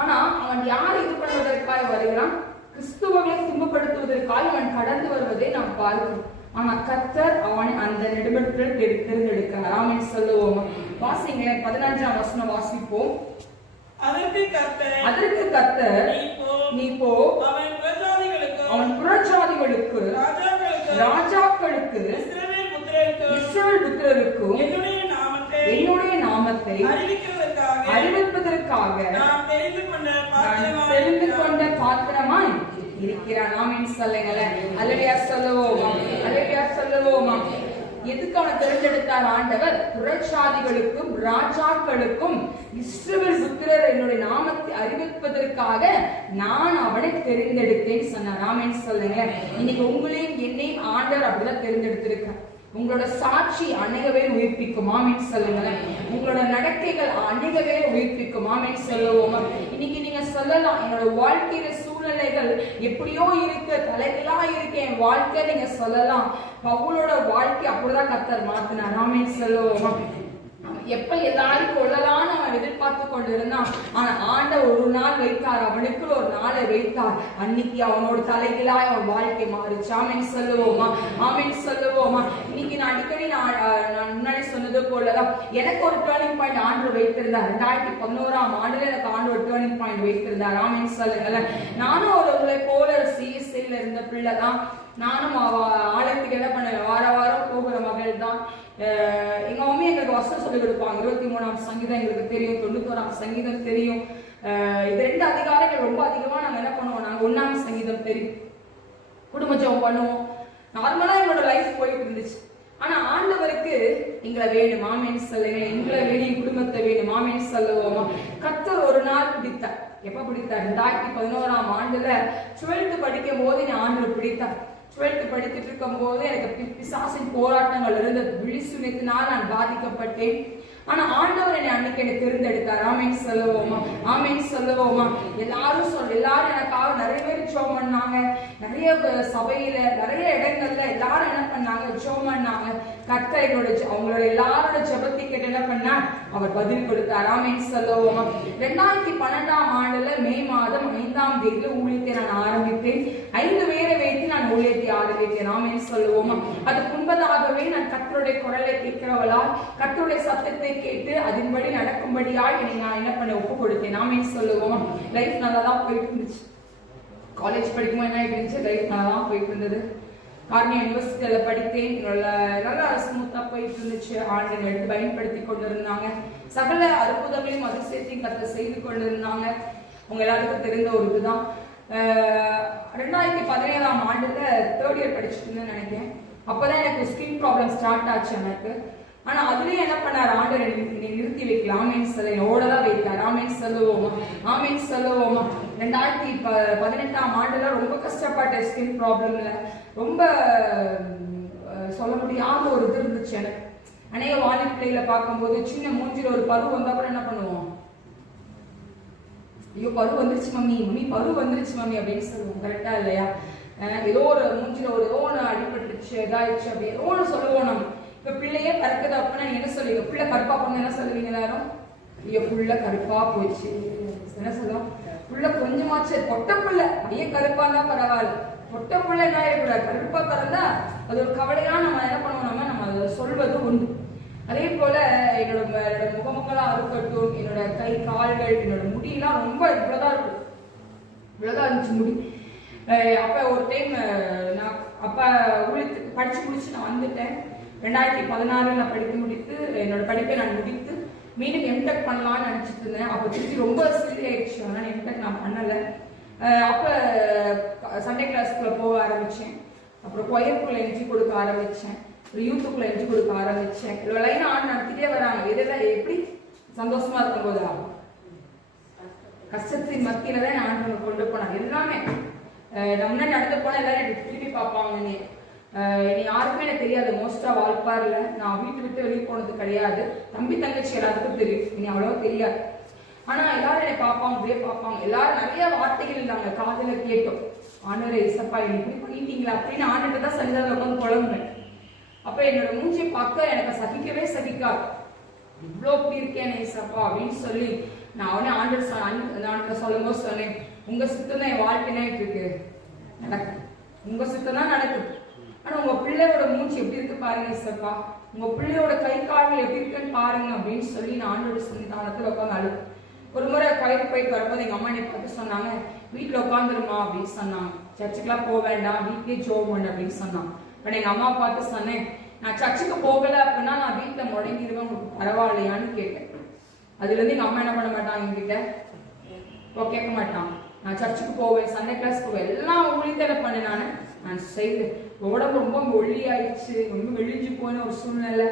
ஆனா அவன் யார் இது பண்ணுவதற்காக வருகிறான்? கிறிஸ்துவனை துன்பப்படுத்துவதற்காக அவன் கடந்து வருவதை நாம் பார்க்கிறோம். ஆனா கர்த்தர் அவன் அந்த நெடுமத்தில் தேர்ந்தெடுக்கிறார். ஆமென் சொல்லுவோம். வாசிங்களேன், 15ஆம் வசனம் வாசிப்போம். அதற்கு கர்த்தர் நீ போ, அவன் புறஜாதிகளுக்கு ராஜாக்களுக்கு இஸ்ரவேல் புத்திரருக்கும் என்னுடைய நாமத்தை அறிவிப்பதற்காக நான் தெரிந்து கொண்ட பாத்திரமாய் இருக்கிறான். ஆமென் சொல்லுங்களேன். அல்லேலூயா சொல்லுவோமா, அல்லேலூயா சொல்லுவோமா. எதுக்கு அவனை தெரிந்தெடுத்தார் ஆண்டவர்? புறஜாதிகளுக்கும் ராஜாக்களுக்கும் இஸ்ரவேல் புத்திரர் என்னுடைய நாமத்தை அறிவிப்பதற்காக நான் அவனை தெரிந்தெடுத்தேன் சொன்னார். ஆமென் சொல்லுங்களேன். இன்னைக்கு உங்களையும் என்னையும் ஆண்டவர் அப்படிதான் தெரிந்தெடுத்திருக்கிறார். உங்களோட சாட்சி அநேக பேர் உயிர்ப்பிக்கும். ஆமென் சொல்லுங்களேன். உங்களோட நடக்கைகள் அநேக பேர் உயிர்ப்பிக்கும். ஆமென் சொல்லுவோமா. இன்னைக்கு நீங்க சொல்லலாம், என்னோட வாழ்க்கையில சூழ்நிலைகள் எப்படியோ இருக்கு, தலைகளா இருக்கு என் வாழ்க்கை, நீங்க சொல்லலாம். பவுலோட வாழ்க்கை அப்படிதான் கர்த்தர் மாத்தினார். ஆமென் சொல்லுவோமா. எப்ப எல்லாரும் கொள்ளலான்னு அவன் எதிர்பார்த்து கொண்டிருந்தான். ஆனா ஆண்டவர் ஒரு நாள் வைத்தார், அவனுக்கு ஒரு நாளை வைத்தார். அன்னைக்கு அவனோட தலைகளாய் அவன் வாழ்க்கை மாறிச்சு. ஆமென் சொல்லுவோமா, ஆமென் சொல்லுவோமா. இன்னைக்கு நான் அடிக்கடி நான் முன்னாடி சொன்னது போலதான் எனக்கு ஒரு டேர்னிங் பாயிண்ட் ஆண்டு வைத்திருந்தார். 2011ஆம் ஆண்டுல எனக்கு ஆண்டு ஒரு டேர்னிங் பாயிண்ட் வைத்திருந்தார். ஆமென் சொல்லுங்களேன். நானும் உங்களை போல சிஎஸ்ஐல இருந்த பிள்ளைதான். நானும் ஆலயத்துக்கு என்ன பண்ண வார வாரம் போகிற மகள் தான். எங்க மம்மி எங்களுக்கு வசனம் சொல்லி கொடுப்பாங்க. 23ஆம் சங்கீதம் எங்களுக்கு தெரியும், 91ஆம் சங்கீதம் தெரியும். இது 2 அதிகாரங்கள் ரொம்ப அதிகமா நாங்க என்ன பண்ணுவோம், நாங்க 1ஆம் சங்கீதம் தெரியும், குடும்ப ஜெபம் பண்ணுவோம். நார்மலா எங்களோட லைஃப் போயிட்டு இருந்துச்சு. ஆனா ஆண்டவருக்கு எங்களை வேணும். ஆமென் சொல்லுங்க. எங்களை வேணும், குடும்பத்தை வேணும். ஆமென் சொல்லுவோமா. கர்த்தர் ஒரு நாள் பிடித்தார். எப்ப பிடித்தார்? 2011ஆம் ஆண்டுல 12th படிக்கும் போது ஆண்டவர் பிடித்தார். 12th படித்துட்டு இருக்கும் போது எனக்கு பிசாசின் போராட்டங்கள் இருந்த விழிசுனத்தினால் நான் பாதிக்கப்பட்டேன். ஆனா ஆண்டவர் என்னை அன்னைக்கு எனக்கு தெரிந்தெடுத்தார். ஆமென் சொல்லுவோமா, ஆமென் சொல்லுவோமா. எல்லாரும் எனக்காக நிறைய பேர் ஜெபம் பண்ணாங்க. நிறைய சபையில நிறைய இடங்கள்ல எல்லாரும் என்ன பண்ணாங்க, ஜெபம் பண்ணாங்க. கர்த்தர் அவங்களோட எல்லாரோட ஜெபத்தை கேட்டு என்ன பண்ணா, அவர் பதில் கொடுத்தார். ஆமென் சொல்லுவோமா. 2012ஆம் ஆண்டுல மே மாதம் 5ஆம் தேதியில ஊழியத்தை நான் ஆரம்பித்தேன். 5 பேரை வைத்து நான் ஊழியத்தை ஆரம்பித்தேன். ஆமென் சொல்லுவோமா. அதுக்கு முன்பதாகவே நான் கர்த்தருடைய குரலை கேட்கிறவளா, கர்த்தருடைய சத்தத்தை கேட்டு அதன்படி நடக்கும்படியாய் நான் என்ன பண்ண ஒப்பு கொடுத்தேன். ஆமென் சொல்லுவோமா. லைஃப் நல்லா தான் போயிட்டு இருந்துச்சு. காலேஜ் படிக்கும்போது என்ன ஆயிடுச்சு, லைஃப் நல்லா தான் போயிட்டு இருந்தது. கார்னியா யூனிவர்சிட்டியில படித்தேன். நல்லா ஸ்மூத்தா போயிட்டு இருந்துச்சு. ஆண்கள் எடுத்து பயன்படுத்தி கொண்டிருந்தாங்க. சகல அற்புதங்களையும் அதிசயத்தையும் கர்த்தர் செய்து கொண்டிருந்தாங்க. உங்க எல்லாருக்கும் தெரிந்த ஒரு இதுதான். 2017ஆம் ஆண்டுல 3rd இயர் படிச்சுட்டு இருந்தேன்னு நினைக்கிறேன். அப்பதான் எனக்கு ஸ்கின் ப்ராப்ளம் ஸ்டார்ட் ஆச்சு எனக்கு. ஆனா அதுலயும் என்ன பண்ணார் ஆண்டவர், நிறுத்தி வைக்கல. ஆமென் சொல்ல ஓடதான் வைத்தார். ஆமென் சொல்லுவோமா, ஆமென் சொல்லுவோமா. 2018ஆம் ஆண்டுல ரொம்ப கஷ்டப்பட்ட ஸ்கின் ப்ராப்ளம்ல ரொம்ப சொல்ல முடியாத ஒரு இது இருந்துச்சு எனக்கு. அநேக வாலி பிள்ளைகளை பார்க்கும்போது சின்ன மூஞ்சில ஒரு பரு வந்தா கூட என்ன பண்ணுவோம், ஐயோ பரு வந்துருச்சு மம்மி, மம்மி பரு வந்துருச்சு மம்மி அப்படின்னு சொல்லுவோம். கரெக்டா இல்லையா? ஏதோ ஒரு மூஞ்சில ஏதோ ஒன்று அடிபட்டுருச்சு, இதாயிடுச்சு, அப்படி ஏதோ ஒன்று சொல்லுவோம் நம்ம. இப்ப பிள்ளையே பறக்குது அப்படின்னா நீங்க என்ன சொல்லுவீங்க? பிள்ளை கருப்பா பொண்ணு என்ன சொல்லுவீங்க எல்லாரும்? ஐயோ புள்ள கருப்பா போயிடுச்சு. என்ன சொல்லுவோம்? புள்ள கொஞ்சமாச்சு பொட்ட புள்ள, ஐய கருப்பா தான் பரவாயில்ல, பொட்ட புள்ள என்ன ஆயிடக்கூடாது, கருப்பா பிறந்தா அது ஒரு கவலையா நம்ம என்ன பண்ணுவோம், நம்ம அதை சொல்வது உண்டு. அதே போல என்னோட முகமக்களா இருக்கட்டும், என்னோட கை கால்கள், என்னோட முடியெல்லாம் ரொம்ப இவ்வளவுதான் இருக்கும், இவ்வளவுதான் இருந்துச்சு முடி. அப்ப ஒரு டைம் நான் அப்ப ஊழியத்துக்கு படிச்சு முடிச்சு நான் வந்துட்டேன். 2016 படித்து முடித்து என்னோட படிப்பை நான் முடித்து மீண்டும் எம்டெக் பண்ணலாம்னு நினைச்சிட்டு இருந்தேன். அப்போ திருச்சி ரொம்ப சில்லி ஆயிடுச்சு, அதனால எம்டெக் நான் பண்ணலை. அப்போ சண்டே கிளாஸ்க்குள்ள போக ஆரம்பிச்சேன். அப்புறம் கொயருக்குள்ள என்ட்ரி கொடுக்க ஆரம்பிச்சேன். யூத்துக்குள்ள என்ட்ரி கொடுக்க ஆரம்பிச்சேன். லைனா ஆண்டு நடத்திட்டே வராங்க. இதெல்லாம் எப்படி சந்தோஷமா இருக்கும் போது கஷ்டத்தின் மத்தியில தான் ஆண்டு கொண்டு போனாங்க. எல்லாமே நம்ம நடந்து போனா எல்லாரும் திருப்பி பார்ப்பாங்க. நீ யாருக்குமே எனக்கு தெரியாது, மோஸ்டா வால்பார்ல நான் வீட்டு விட்டு வெளியே போனது கிடையாது. தம்பி தங்கச்சி எல்லாத்துக்கும் தெரியும், நீ அவ்வளவா தெரியாது. ஆனா எல்லாரும் என்னை பார்ப்பாங்க, அப்படியே பார்ப்பாங்க. எல்லாரும் நிறைய வார்த்தைகள் நாங்க காதுல கேட்டோம். ஆண்டவரே இசப்பா இப்படி பண்ணிட்டீங்களா அப்படின்னு ஆண்டுட்டு தான் சன்னிதானத்துல உட்காந்து குழம்புறேன். அப்ப என்னோட மூஞ்சி பார்க்க எனக்கு சகிக்கவே சகிக்காது. இவ்வளோ இப்படி இருக்கேன் இசப்பா அப்படின்னு சொல்லி நான் அவனே ஆண்டு சொல்லும்போது சொன்னேன், உங்க சித்தம் தான் என் வாழ்க்கைனே இருக்கு நடக்கும், உங்க சித்தம் தான் நடக்குது. ஆனா உங்க பிள்ளையோட மூச்சு எப்படி இருக்கு பாருங்க இசப்பா, உங்க பிள்ளையோட கை கால்கள் எப்படி இருக்குன்னு பாருங்க அப்படின்னு சொல்லி நான் ஆண்டோட சன்னிதானத்துல உட்காந்து அழு. ஒரு முறை பயிர் போயிட்டு வரும்போது எங்க அம்மா என்னை பார்த்து சொன்னாங்க, வீட்டுல உட்காந்துருமா அப்படின்னு சொன்னாங்க, சர்ச்சுக்கெல்லாம் போக வேண்டாம், வீட்லயே ஜோம் பண்ணு அப்படின்னு சொன்னாங்க. பட் எங்க அம்மா பார்த்து சொன்னேன், நான் சர்ச்சுக்கு போகல அப்படின்னா நான் வீட்டுல முடங்கிடுவேன், உங்களுக்கு பரவாயில்லையான்னு கேட்டேன். அதுல இருந்து எங்க அம்மா என்ன பண்ண மாட்டாங்க, என்கிட்ட கேட்க மாட்டாங்க. நான் சர்ச்சுக்கு போவேன், சண்டே கிளாஸ் போவேன், எல்லாம் ஊழியத்தை பண்ணேன். நான் செய்வேன். உடம்பு ரொம்ப ஒல்லியாயிடுச்சு, ரொம்ப வெளிஞ்சு போன ஒரு சூழ்நிலை.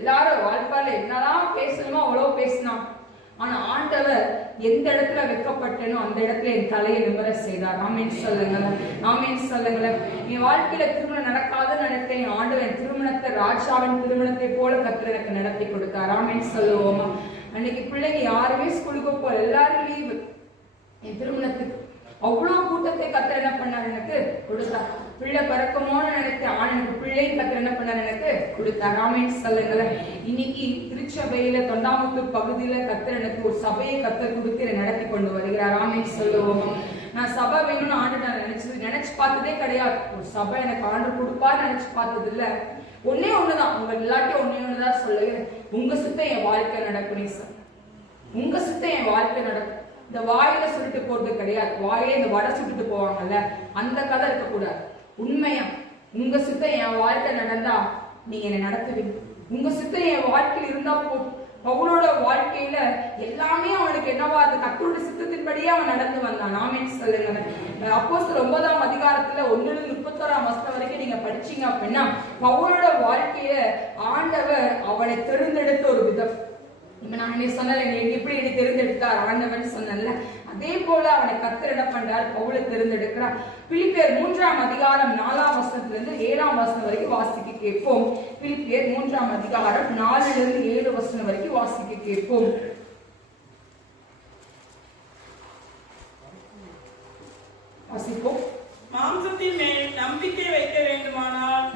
எல்லாரும் வாழ்க்கையில என்னதான் பேசணுமோ அவ்வளவு பேசினான். ஆனா ஆண்டவர் எந்த இடத்துல வைக்கப்பட்டனோ அந்த இடத்துல என் தலையை நிமிர செய்தார். ஆமேன் சொல்லுங்களேன், ஆமேன் சொல்லுங்களேன். என் வாழ்க்கையில திருமணம் நடக்காதுன்னு நினைத்தேன், ஆண்டவர் என் திருமணத்தை ராஜாவின் திருமணத்தை போல கர்த்தர் எனக்கு நடத்தி கொடுத்தார். ஆமேன் சொல்லுவோமா. அன்னைக்கு பிள்ளைங்க யாருமே ஸ்கூலுக்கு போல, எல்லாரும் லீவு. என் திருமணத்துக்கு அவ்வளவு கூட்டத்தை கர்த்தர் என்ன பண்ணார், எனக்கு கொடுத்தார். பிள்ளை பிறக்குமோன்னு நினைத்தேன், ஆனா எனக்கு பிள்ளையும் கர்த்தர் என்ன பண்ணார், எனக்கு கொடுத்தார். ஆமேன் சொல்லுங்களேன். இன்னைக்கு திருச்சபையில தொண்டாமுத்தூர் பகுதியில கர்த்தர் எனக்கு ஒரு சபையை கர்த்தர் கொடுத்து என்னை நடத்தி கொண்டு வருகிறார். ஆமேன் சொல்லுவோம். நான் சபை வேணும்னு ஆண்டு நான் நினைச்சு பார்த்ததே கிடையாது. ஒரு சபை எனக்கு ஆண்டு கொடுப்பான்னு நினைச்சு பார்த்தது இல்ல. ஒன்னே ஒண்ணுதான், உங்க எல்லாத்தையும் ஒன்னே ஒண்ணுதான் சொல்லுகிறேன், உங்க சித்தம் என் வாழ்க்கை நடக்கணும் சார், உங்க சித்தம் என் வாழ்க்கை நடக்கும். இந்த வாயில சுட்டுட்டு போறது கிடையாது, வாயில இந்த வடை சுட்டுட்டு போவாங்கல்ல, அந்த கதை இருக்கக்கூடாது. உண்மையா உங்க சித்தம் என் வாழ்க்கை நடந்தா நீங்க என்னை நடத்துவீங்க. உங்க சித்தம் என் வாழ்க்கையில் இருந்தா போதும். பவுலோட வாழ்க்கையில எல்லாமே அவனுக்கு என்னவா, அது கர்த்தருடைய சித்தத்தின்படியே அவன் நடந்து வந்தான். ஆமென் சொல்லுங்க. அப்போஸ்தலர் 9ஆம் அதிகாரத்துல 1-31 வரைக்கும் நீங்க படிச்சீங்க அப்படின்னா பவுலோட வாழ்க்கைய ஆண்டவர் அவனை தேர்ந்தெடுத்த ஒரு விதம். இப்ப நான் என்ன சொன்னல, எப்படி என்னை தேர்ந்தெடுத்தார் ஆண்டவன் சொன்னல, அதே போல அவனை கர்த்தர் என்ன பண்றார், பவுலை தேர்ந்தெடுக்கிறார். பிலிப்பியர் 3ஆம் அதிகாரம் 4ஆம் வசனத்திலிருந்து 7ஆம் வசனம் வரைக்கும் வாசிக்க கேட்போம். பிலிப்பியர் 3ஆம் அதிகாரம் 4லிருந்து 7 வசனம் வரைக்கும் வாசிக்க கேட்போம். வாசிப்போம். மாம்சத்தின் மேல் நம்பிக்கை வைக்க வேண்டுமானால்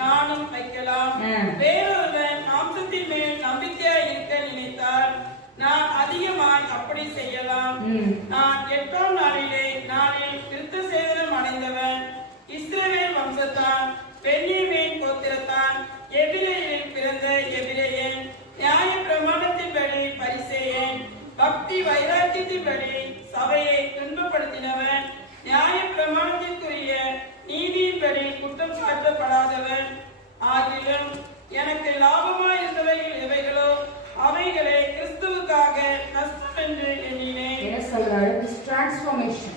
நானும் வைக்கலாம். வேறொருவன் மாம்சத்தின் மேல் நம்பிக்கையாய் இருக்க நினைத்தால் நான் அதிகமாய் அப்படி செய்யலாம். நான் 8ஆம் நாளில் விருத்த சேதனம் அடைந்தவன், இஸ்ரவேல் வம்சத்தான், பென்யமீன் கோத்திரத்தான், எபிரெயிலில் பிறந்த எபிரெயன், நியாய பிரமாணத்தின்படி பரிசேயன், பக்தி வைராக்கியத்தின்படி சபையை துன்பப்படுத்தினவன், நியாய பிரமாணத்திற்குரிய நீதியின்படி குற்றம் சாட்டப்படாதவன். ஆகிலும் எனக்கு லாபமாய் இருந்தவைகள் எவைகளோ அவைகளை கிறிஸ்துவுக்காக நஷ்டம் என்று எண்ணினேன். என்ன சொல்றாரு? டிரான்ஸ்ஃபர்மேஷன்.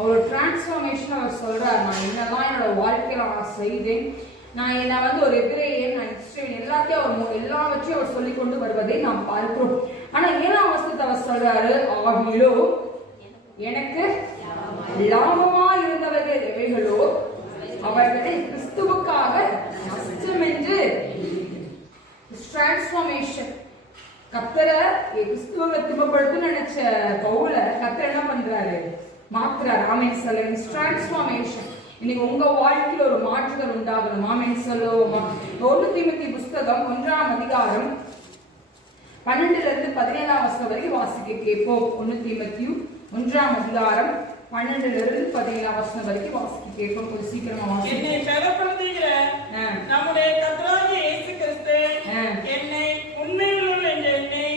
அவர் டிரான்ஸ்ஃபர்மேஷன் அவர் சொல்றார். நான் என்னெல்லாம் என்னோட வாழ்க்கையில நான் செய்தேன், நான் என்ன ஒரு எபிரெயன், நான் இஸ்ரவேல், எல்லாவற்றையும் அவர் சொல்லிக் கொண்டு வருவதை நாம் பார்க்கிறோம். ஆனா 7ஆம் வசனத்தை அவர் சொல்றாரு, ஆகிலும் எனக்கு லாபமா இருந்தவர்கள் எவைகளோ அவர்களை கிறிஸ்துவுக்காக நஷ்டம் என்று. டிரான்ஸ்ஃபர்மேஷன். கர்த்தரை கிறிஸ்துவை துன்பப்படுத்த நினைச்ச பவுல கர்த்தர் என்ன பண்றாரு, மாத்துறாரு. ஆமென் சொல்லுங்க. டிரான்ஸ்ஃபர்மேஷன். இன்னைக்கு உங்க வாழ்க்கையில ஒரு மாற்றுதல் உண்டாகணும். ஆமென் சொல்லுவோமா. 1 தீமோத்தேயு புஸ்தகம் 1ஆம் அதிகாரம் 12லிருந்து 17ஆம் வசனம் வரைக்கும் வாசிக்க கேட்போம். 1 தீமோத்தேயு 1ஆம் அதிகாரம் 12லிருந்து 17ஆம் வசனம் வரைக்கும் வாசிக்க கேட்போம். கொஞ்சம் சீக்கிரமா வாசிக்க. என்னை பெறப்படுத்துகிற நம்முடைய கர்த்தராகிய இயேசு கிறிஸ்து என்னை உண்மையுள்ள என்னை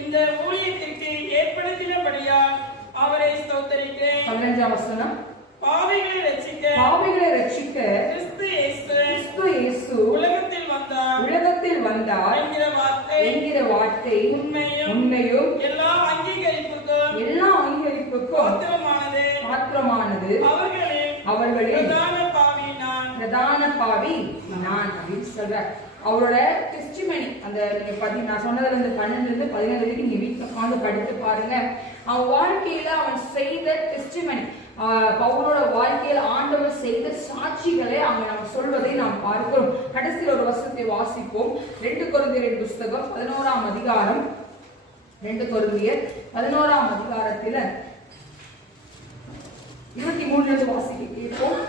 இந்த ஊழியத்திற்கு ஏற்படுத்தினபடியால் அவரை ஸ்தோத்திரிக்கிறேன். 15ஆம் வசனம். பாவிகளை ரட்சிக்க கிறிஸ்து இயேசு உலகத்தில் வந்தார் என்கிற வார்த்தை உண்மையும் எல்லா அங்கீகரிப்புக்கும் மாத்திரமானது. அவர்களில் பிரதான பாவி நான் அப்படின்னு சொல்றார். அவரோட டெஸ்டிமனி, அந்த நான் சொன்னதுல இருந்து 12லிருந்து 17 வரைக்கும் நீங்க வீட்டுல உட்காந்து படித்து பாருங்க. அவன் வாழ்க்கையில அவன் செய்த டெஸ்டிமனி, பவுலோட வாழ்க்கையில ஆண்டவர் செய்த சாட்சிகளை அவங்க நம்ம சொல்வதை நாம் பார்க்கிறோம். கடைசியில் ஒரு வசனத்தை வாசிப்போம். 2 கொரிந்தியர் புஸ்தகம் 11ஆம் அதிகாரம் 2 கொரிந்தியர் 11ஆம் அதிகாரத்துல 23 வாசிக்க கேட்போம்.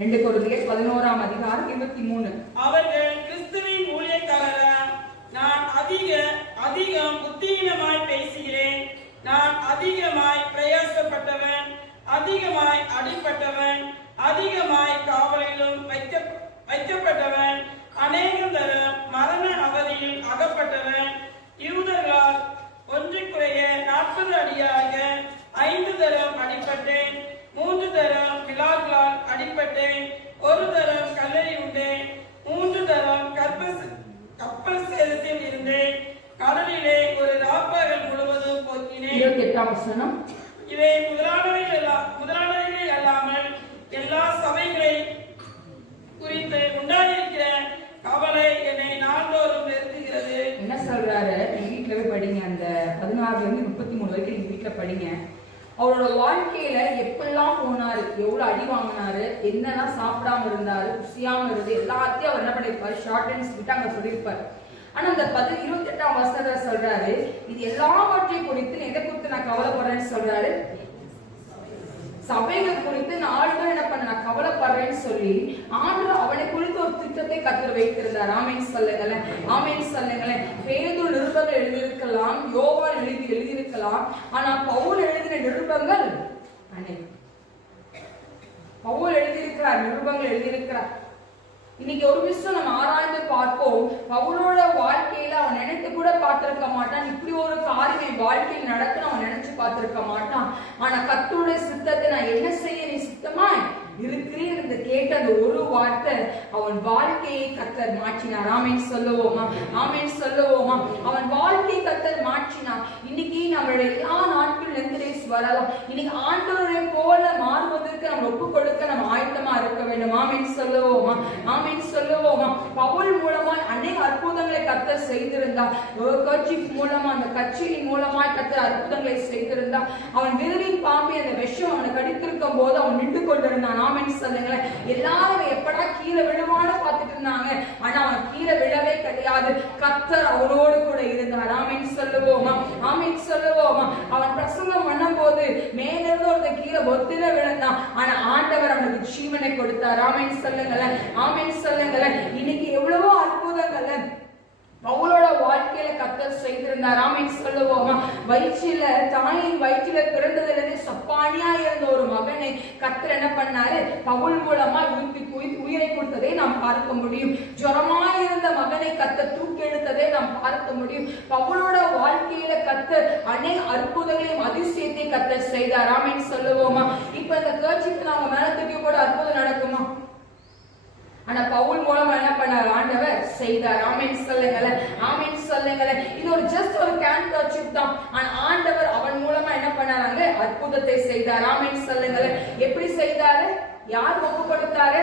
2 கொரிந்தியர் 11:23. அவர்கள் கிறிஸ்துவின் ஊழியக்காரர். நான் அதிகம் புத்தியீனமாய் பேசுகிறேன். நான் அதிகமாய் பிரயாசப்பட்டவன், அதிகமாய் அடிப்பட்டவன், அதிகமாய் காவலிலும் வைக்கப்பட்டவன், அநேகம் தரம் மரண அவதியில் அகப்பட்டவன். யூதர்களால் ஒன்றுக்குறைய 40 அடியாக 5 தரம் அடிப்பட்டேன். 3 தரம் விழாக்களால் அடிப்பட்டேன். 1 தரம் கல்லறி உண்டேன். 3 தரம் கப்பல் சேதத்தில் இருந்தேன். கடலிலே ஒரு ராப்பகல் முழுவதும் போக்கினேன். 28ஆம் வசனம். இவை முதலானவைகள் அல்லாமல் எல்லா சபைகளை குறித்து உண்டாயிருக்கிற கவலை என்னை நாள்தோறும் நிறுத்துகிறது. என்ன சொல்றாரு? நீங்க வீட்டுல போய் படிங்க. அந்த 16-33 வரைக்கும் நீங்க வீட்டுல படிங்க. அவரோட வாழ்க்கையில எப்பெல்லாம் போனாரு, எவ்வளவு அடி வாங்கினாரு, என்னெல்லாம் சாப்பிடாம இருந்தாரு, ருசியாம இருந்து எல்லாத்தையும் அவர் என்ன பண்ணிருப்பாரு, ஷார்ட் அண்ட் ஸ்வீட்டா அங்க சொல்லியிருப்பாரு. ஆனா அந்த 28ஆம் வசனத்துல சொல்றாரு, இது எல்லாவற்றையும் குறித்து எதை குறித்து நான் கவலைப்படுறேன்னு சொல்றாரு, சபைகள் குறித்து நான் ஆளுநர் என்ன பண்ண நான் கவலைப்படுறேன்னு சொல்லி ஆண்டவர் அவனை குறித்து ஒரு திட்டத்தை கர்த்தர் வைத்திருந்தார். ஆமென் சொல்லுங்களேன், ஆமென் சொல்லுங்களேன். பேதுரு நிருபங்கள் எழுதியிருக்கலாம், யோவான் எழுதியிருக்கலாம். ஆனா பவுல் எழுதின நிருபங்கள் அநேகம். பவுல் எழுதியிருக்கிறார், நிருபங்கள் எழுதியிருக்கிறார். இன்னைக்கு ஒரு விஷயம் நம்ம ஆராய்ந்து பார்ப்போம். பவுலோட வாழ்க்கையில அவன் நினைத்து கூட பார்த்திருக்க மாட்டான், இப்படி ஒரு காரியம் வாழ்க்கையில் நடக்குன்னு அவன் நினைச்சு பார்த்திருக்க மாட்டான். ஆனா கர்த்தருடைய சித்தத்தை நான் என்ன செய்ய நீ சித்தமா இருக்கிறீர் என்று கேட்ட அந்த ஒரு வார்த்தை அவன் வாழ்க்கையை கர்த்தர் மாற்றினார். ஆமென் சொல்லுவோமா, ஆமென் சொல்லுவோமா. அவன் வாழ்க்கையை கர்த்தர் மாற்றினார். இன்னைக்கு நம்மளுடைய எல்லா நாட்கள் எந்திரேஸ் வரலாம். இன்னைக்கு ஆண்டவரை போல மாறுவதற்கு நம்ம ஒப்பு கொடுக்க நம்ம ஆயத்தமா இருக்க வேண்டும். ஆமென் சொல்லுவோமா, ஆமென் சொல்லுவோமா. பவுல் மூலமா அநேக அற்புதங்களை கர்த்தர் செய்திருந்தார். ஒரு கட்சியின் மூலமா, அந்த கட்சியின் மூலமாய் கர்த்தர் அற்புதங்களை செய்திருந்தார். அவன் விருவின் பாம்பை அந்த விஷம் அவனை கடித்திருக்கும் போது அவன் நின்று கொண்டிருந்தான். ஆமென் சொல்லுங்களேன். எல்லாரும் எப்படா கீழே விழுவான்னு பார்த்துட்டு இருந்தாங்க. ஆனா அவன் கீழே விழவே கிடையாது. கர்த்தர் அவனோடு கூட இருந்தார். ஆமென் சொல்லுவோமா, ஆமென் சொல்லுவோமா. அவன் பிரசங்கம் பண்ணும் போது மேலிருந்து ஒருத்தன் கீழே ஒத்தில விழுந்தான். ஆனா ஆண்டவர் அவனுக்கு ஜீவனை கொடுத்தார். ஆமென் சொல்லுங்களேன், ஆமென் சொல்லுங்களேன். இன்னைக்கு எவ்வளவோ அற்புதங்கள் பவுலோட வாழ்க்கையில கர்த்தர் செய்திருந்தார். ஆமென் சொல்லுவோமா. தாயின் வயிற்றில பிறந்ததிலிருந்து சப்பானியா இருந்த ஒரு மகனை கர்த்தர் என்ன பண்ணாரு, பவுல் மூலமா உயிரை கொடுத்ததை நாம் பார்க்க முடியும். ஜுரமாய் இருந்த மகனை கர்த்தர் தூக்கி எடுத்ததை நாம் பார்க்க முடியும். பவுலோட வாழ்க்கையில கர்த்தர் அநேக அற்புதங்களையும் அதிசயத்தை கர்த்தர் செய்தார். ஆமென் சொல்லுவோமா. இப்ப இந்த கர்ச்சிக்கு நாம மேல தூக்கி கூட அற்புதம் நடக்குமா? ஆனா பவுல் மூலமா என்ன பண்ணார், ஆண்டவர் செய்தார். ஆமென் சொல்லுங்களேன், ஆமென் சொல்லுங்களேன். இது ஒரு ஜஸ்ட் ஒரு கேன் கர்ச்சிப் தான். ஆனா ஆண்டவர் அவன் மூலமா என்ன பண்ணாராங்க, அற்புதத்தை செய்தார். ஆமென் சொல்லுங்களேன். எப்படி செய்தாரு, யார் ஒப்பு கொடுத்தாரு,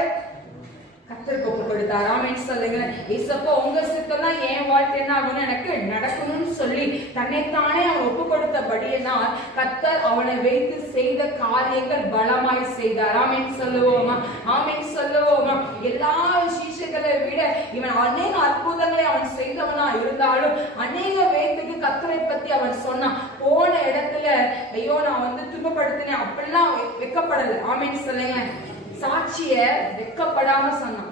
கர்த்தருக்கு ஒப்பு கொடுத்தார். ஆமென் சொல்லுங்களேன். ஏசப்பா உங்க சித்தம் தான் என் வாழ்க்கை என்ன ஆகணும், எனக்கு நடக்கணும்னு சொல்லி தன்னைத்தானே அவன் ஒப்பு கொடுத்தபடியினால் கர்த்தர் அவனை வைத்து செய்த காரியங்கள் பலமாய் செய்தார். ஆமென் சொல்லுவோமா, ஆமென் சொல்லுவோமா. எல்லா விசேஷங்களை விட இவன் அநேக அற்புதங்களை அவன் செய்தவனா இருந்தாலும் அநேக பேருக்கு கர்த்தரை பத்தி அவன் சொன்னான். போன இடத்துல ஐயோ நான் துன்பப்படுத்தினேன் அப்படிலாம் வெக்கப்படல. ஆமென் சொல்லுங்களேன். சாட்சிய வெக்கப்படாம சொன்னான்.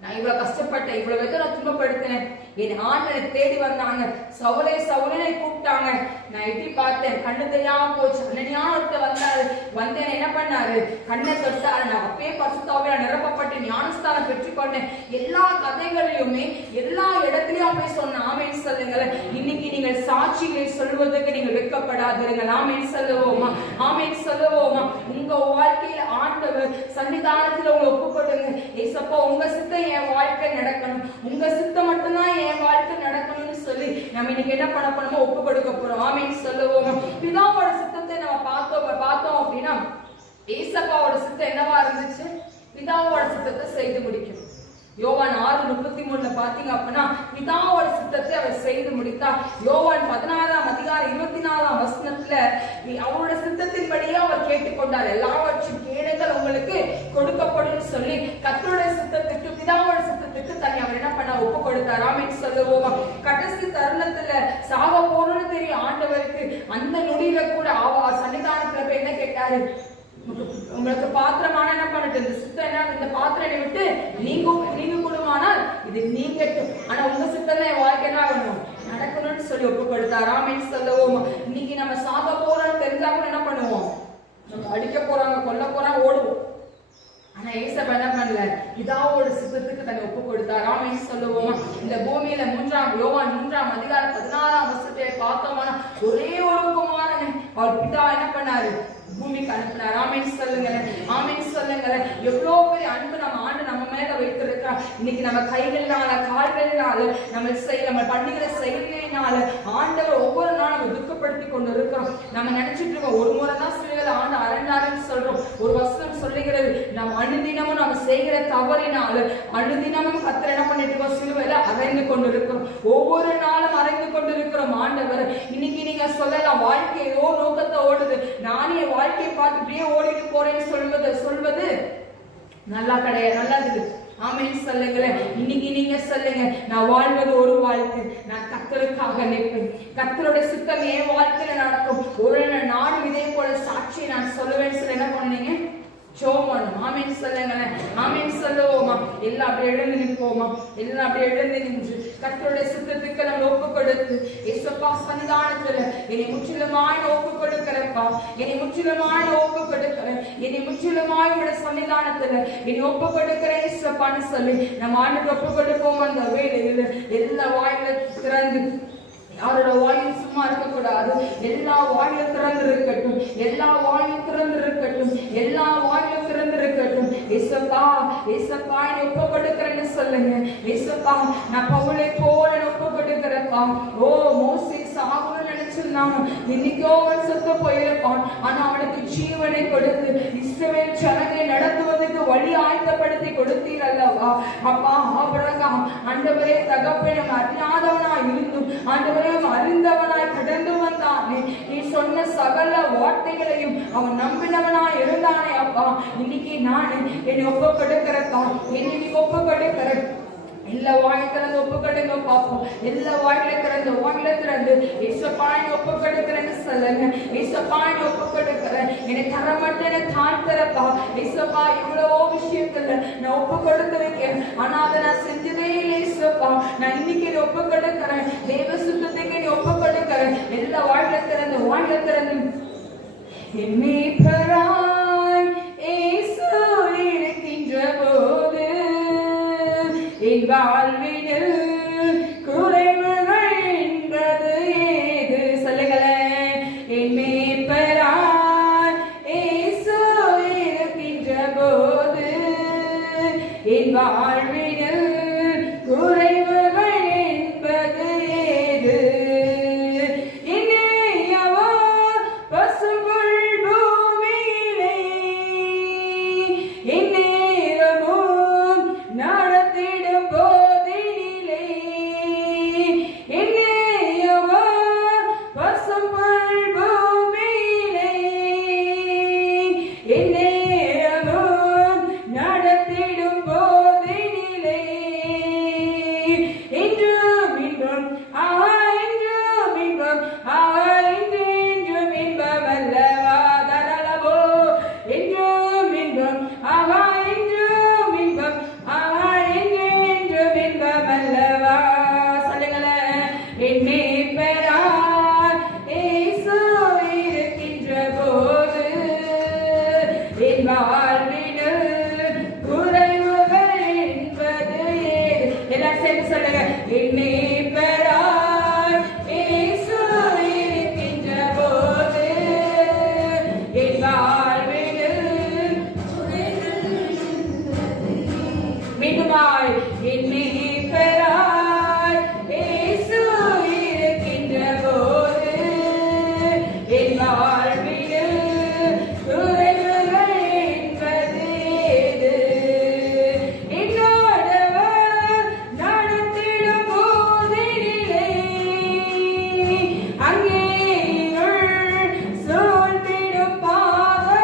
நான் இவ்வளவு கஷ்டப்பட்டேன், இவ்வளவு பேரை நான் துன்பப்படுத்தினேன், என் ஆண்டனை தேடி வந்தாங்க, சவுலை சவுலை கூப்பிட்டாங்க, நான் எட்டி பார்த்தேன், கண்ணு தெரியாம போச்சு. அண்ணனியான ஒருத்தர் வந்தாரு, வந்தேன் என்ன பண்ணாரு, கண்ணை தொட்டாரு, நான் அப்பயே பசுத்தாவில நிரப்பப்பட்டு ஞானஸ்தானம் பெற்றுக்கொண்டேன். எல்லா கதைகளையுமே எல்லா இடத்துலயும் போய் சொன்ன. ஆமென் சொல்லுங்களேன். இன்னைக்கு நீங்கள் சாட்சிகளை சொல்வதற்கு நீங்கள் வெட்கப்படாதீர்கள். ஆமென் சொல்லுவோமா, ஆமென் சொல்லுவோமா. உங்க வாழ்க்கையில ஆண்டவர் சன்னிதானத்துல உங்களை ஒப்புக்கொடுங்க. ஏசப்பா உங்க சித்தம் என் வாழ்க்கை நடக்கணும், உங்க சித்தம் மட்டும்தான் என் வாழ்க்கை நடக்கணும்னு சொல்லி நம்ம இன்னைக்கு என்ன பண்ண போறோமோ ஒப்பு கொடுக்க போறோம். ஆமென் சொல்லுவோம். பிதாவோட சித்தத்தை நம்ம பார்த்தோம் அப்படின்னா ஏசப்பாவோட சித்தம் என்னவா இருந்துச்சு, பிதாவோட சித்தத்தை செய்து முடிக்கணும். யோவான் 6:33 பாத்தீங்க அப்படின்னா பிதாவோட சித்தத்தை அவர் செய்து முடித்தார். யோவான் 16:24 அவரோட சித்தத்தின்படியே அவர் கேட்டுக்கொண்டார். எல்லாவற்றும் கேளுங்கள் உங்களுக்கு கொடுக்கப்படும் சொல்லி கர்த்தருடைய சித்தத்துக்கு பிதாவோட சித்தத்துக்கு தன்னை அவர் என்ன பண்ண ஒப்பு கொடுத்தார். ஆமென் சொல்லுவோமா. கடைசி தருணத்துல சாக போறோம்னு தெரியும் ஆண்டவருக்கு. அந்த நொடியில கூட சன்னிதானத்துல போய் என்ன கேட்டாரு, உங்களுக்கு பாத்திரமான என்ன பண்ணிட்டு இந்த சித்தம் என்ன, இந்த பாத்திரம் விட்டு நீங்க கூடுமானால் இது நீங்கட்டும், ஆனா உங்க சித்தம் தான் என் வாழ்க்கை என்ன ஆகணும், நடக்கணும்னு சொல்லி ஒப்பு கொடுத்தார். ஆமென் சொல்லுவோம். இன்னைக்கு நம்ம சாக போறோம்னு தெரிஞ்சா கூட என்ன பண்ணுவோம், நம்ம அடிக்க போறாங்க கொல்ல போறாங்க ஓடுவோம். ஆனா ஏசப்பா என்ன பண்ணல, பிதாவோட சித்தத்துக்கு தன்னை ஒப்பு கொடுத்தார். ஆமென் சொல்லுவோம். இந்த பூமியில யோவான் 3ஆம் அதிகாரம் 16ஆம் வசனத்தை பார்த்தோம்னா ஒரே ஒரு குமாரனை அவர் பிதா என்ன பண்ணாரு, பூமிக்கு அனுப்பினார். ஆமென் சொல்லுங்களேன், ஆமென் சொல்லுங்களேன். எவ்வளவு பெரிய அன்பு நம்ம ஆண்டு நம்ம மேல வைத்திருக்கா. இன்னைக்கு நம்ம கைகளினால கால்களினால நம்ம பண்ணுகிற செயலினால ஆண்டவர் ஒவ்வொரு நாளும் நம்ம துக்கப்படுத்தி கொண்டு இருக்கிறோம். நம்ம நினைச்சிட்டு இருக்கோம் ஒரு முறை தான் சிலுவையில ஆண்டு அரண்டாருன்னு சொல்றோம். ஒரு வசனம் சொல்லுகிறது, நம்ம அனுதினமும் நம்ம செய்கிற தவறினால அனுதினமும் கர்த்தர் என்ன பண்ணிட்டு இருக்கோம், சிலுவையில அறைந்து கொண்டு இருக்கிறோம். ஒவ்வொரு நாளும் அறைந்து கொண்டு இருக்கிறோம் ஆண்டவர். இன்னைக்கு நீங்க சொல்லலாம் வாழ்க்கை ஏதோ நோக்கத்தை ஓடுது, நானே வாழ்க்கையை பார்த்துட்டே ஓடிட்டு போறேன்னு சொல்வது நல்லா கிடையாது, நல்லது. ஆமென் சொல்லுங்களேன். இன்னைக்கு நீங்க சொல்லுங்க, நான் வாழ்வது ஒரு வாழ்க்கை, நான் கர்த்தருக்காக நிற்பேன், கர்த்தருடைய சித்தம் என் வாழ்க்கையில நடக்கும். ஒரு நானும் இதே போல சாட்சியை நான் சொல்லுவேன்னு சொல்லி என்ன பண்ணீங்க, சோமன். ஆமென் சொல்லுங்களேன், ஆமென் சொல்லுவோமா. எல்லாம் அப்படியே எழுந்து நிற்போமா, எல்லாம் அப்படியே எழுந்து நின்று கர்த்தருடைய சித்தத்துக்கு நம்ம ஒப்பு கொடுத்து இயேசுப்பா சன்னிதானத்துல என்னை முற்றிலுமாய் ஒப்பு கொடுக்கிறப்பா, என்னை முற்றிலுமாய் ஒப்பு கொடுக்கிறேன், என்னை முற்றிலுமாய் உடைய சன்னிதானத்துல என்னை ஒப்பு கொடுக்கிறேன் இயேசுப்பான்னு சொல்லி நம்ம ஆண்டுக்கு ஒப்பு கொடுப்போம். அந்த வேலையில எல்லா வாயில திறந்து, யாரோட வாயும் சும்மா இருக்கக்கூடாது, எல்லா வாயிலும் திறந்து இருக்கட்டும், எல்லா வாயிலும் திறந்து இருக்கட்டும், எல்லா வாயிலும் திறந்து இருக்கட்டும். இயேசுப்பா இயேசுப்பா என்னை ஒப்பு கொடுக்கிறேன்னு சொல்லுங்க. இயேசுப்பா நான் பவுலை போல ஒப்பு கொடுக்கிறப்பா. ஓ மோசே சாகுன்னு நினைச்சிருந்தாங்க, இன்னைக்கோ அவன் செத்து போயிருப்பான். ஆனா அவனுக்கு ஜீவனை கொடுத்து இஸ்ரவேல் ஜனங்களை நடத்துவதற்கு வழி ஆயத்தப்படுத்தி கொடுத்தீர் அல்லவா அப்பா. ஆபிரகாம் ஆண்டவரே தகப்பனை அறியாதவனாய் இருந்தும் ஆண்டவரே அறிந்தவனாய் கடந்து வந்தானே, நீ சொன்ன சகல வார்த்தைகளையும் அவன் நம்பினவனாய் இருந்தானே அப்பா. இன்னைக்கு நான் என்னை ஒப்பு கொடுக்கிறப்பா, என்னை ஒப்பு கொடுக்கிறேன். எல்லா வாயில திறந்து ஒப்பு கொடுங்க பார்ப்போம். எல்லா வாயில திறந்து இயேசுப்பாய் ஒப்பு கொடுக்கிறேன்னு சொல்லுங்க. இயேசுப்பாய் ஒப்பு கொடுக்கிறேன், என்னை தரமட்ட என்னை தாழ்த்துறப்பா. இயேசுப்பா இவ்வளவோ விஷயத்துல நான் ஒப்பு கொடுத்து வைக்கிறேன், ஆனா அதை நான் செஞ்சதே இல்லை இயேசுப்பா. நான் இன்னைக்கு என்னை ஒப்பு கொடுக்கிறேன், தேவ சுத்தத்துக்கு என்னை ஒப்பு கொடுக்கிறேன். எல்லா வாயில திறந்து என்னை பராய் இயேசு இருக்கின்ற போது என் வாழ்வினில் குறைவுகள் என்பது ஏது சொல்லுங்களேன். என் மேய்ப்பராய் இயேசு இருக்கின்ற போது என் வாழ்வினில் குறைவுகள் என்பது ஏது. அங்கே சூழ்ந்திடும் பாதையிலே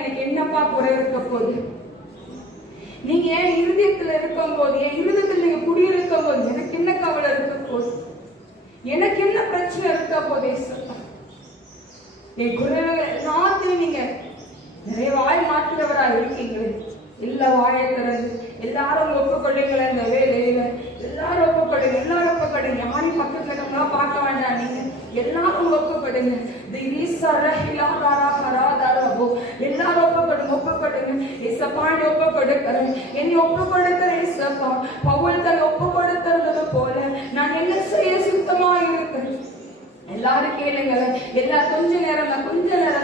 எனக்கு என்னப்பா குறை இருக்க போகுது? நீங்க என் இருதயத்துல இருக்கும் போது, என் இருதயத்துல நீங்க குடியிருக்கும் போது எனக்கு என்ன கவலை இருக்க போகுது? எனக்கு என்ன பிரச்சனை இருக்க போதே ஏசப்பா? என் குறைகள் எல்லாத்தையும் நீங்க நிறைவாய் மாற்றுறவரா இருக்கீங்களே. எல்லா வாயை திறந்து எல்லாரும் ஒப்புக்கொள்ளுங்கள. இந்த வேலையில எல்லாரும் ஒப்புக்கொடுங்க, எல்லாரும் ஒப்புக்கொடுங்க. யாரையும் பக்கத்துல இருக்கவங்களா பார்க்க வேண்டாம், நீங்க எல்லாரும் ஒப்புக்கொடுங்க. எல்லாரும் ஒப்புக்கொடுங்க, ஒப்புக்கொடுங்க. ஏசப்பா ஒப்பு கொடுக்கிறேன், என்னை ஒப்பு கொடுக்கிறேன் ஏசப்பா. பவுல் தன்னை ஒப்பு கொடுத்தது போல நான் என்ன செய்ய சுத்தமா இருக்கிறேன். எல்லாரும் கேளுங்க. எல்லாரும் கொஞ்ச நேரம்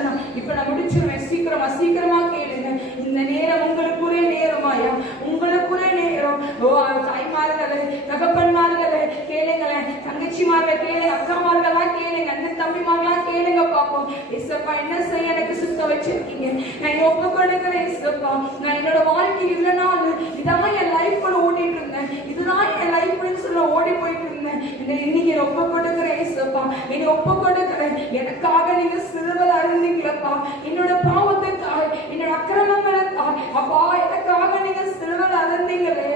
தான். இப்ப நான் முடிச்சிருவேன். சீக்கிரமா கேளுங்க. இந்த நேரம் உங்களுக்குரிய நேரமாயா, உங்களுக்குரிய நேரம். ஓ தாய்மார்களே, தகப்பன்மார்களே கேளுங்களேன், தங்கச்சிமார்கள் கேளுங்க, அக்காமார்களா கேளுங்க, அண்ணன் தம்பிமார்களா கேளுங்க பாப்போம். ஏசப்பா என்ன செய்ய எனக்கு சுத்த வச்சிருக்கீங்க? நான் ஒப்பு கொடுக்கிறேன் ஏசப்பா. நான் என்னோட வாழ்க்கை இவ்வளவு நாள் இதான் என் லைஃப் கூட ஓடிட்டு இருந்தேன், இதுதான் என் லைஃப்னு சொல்ல ஓடி போயிட்டு இருந்தேன். இன்னைக்கு ஒப்பு கொடுக்கிறேன் ஏசப்பா. என்னை ஒப்பு கொடுக்கிறேன். எனக்காக நீங்க சிலுவையில் அடைந்தீங்களப்பா. என்னோட பாவத்துக்காக, என்னோட அக்கிரமங்களுக்காக அப்பா எனக்காக நீங்க சிலுவையில் அடைந்தீங்களே.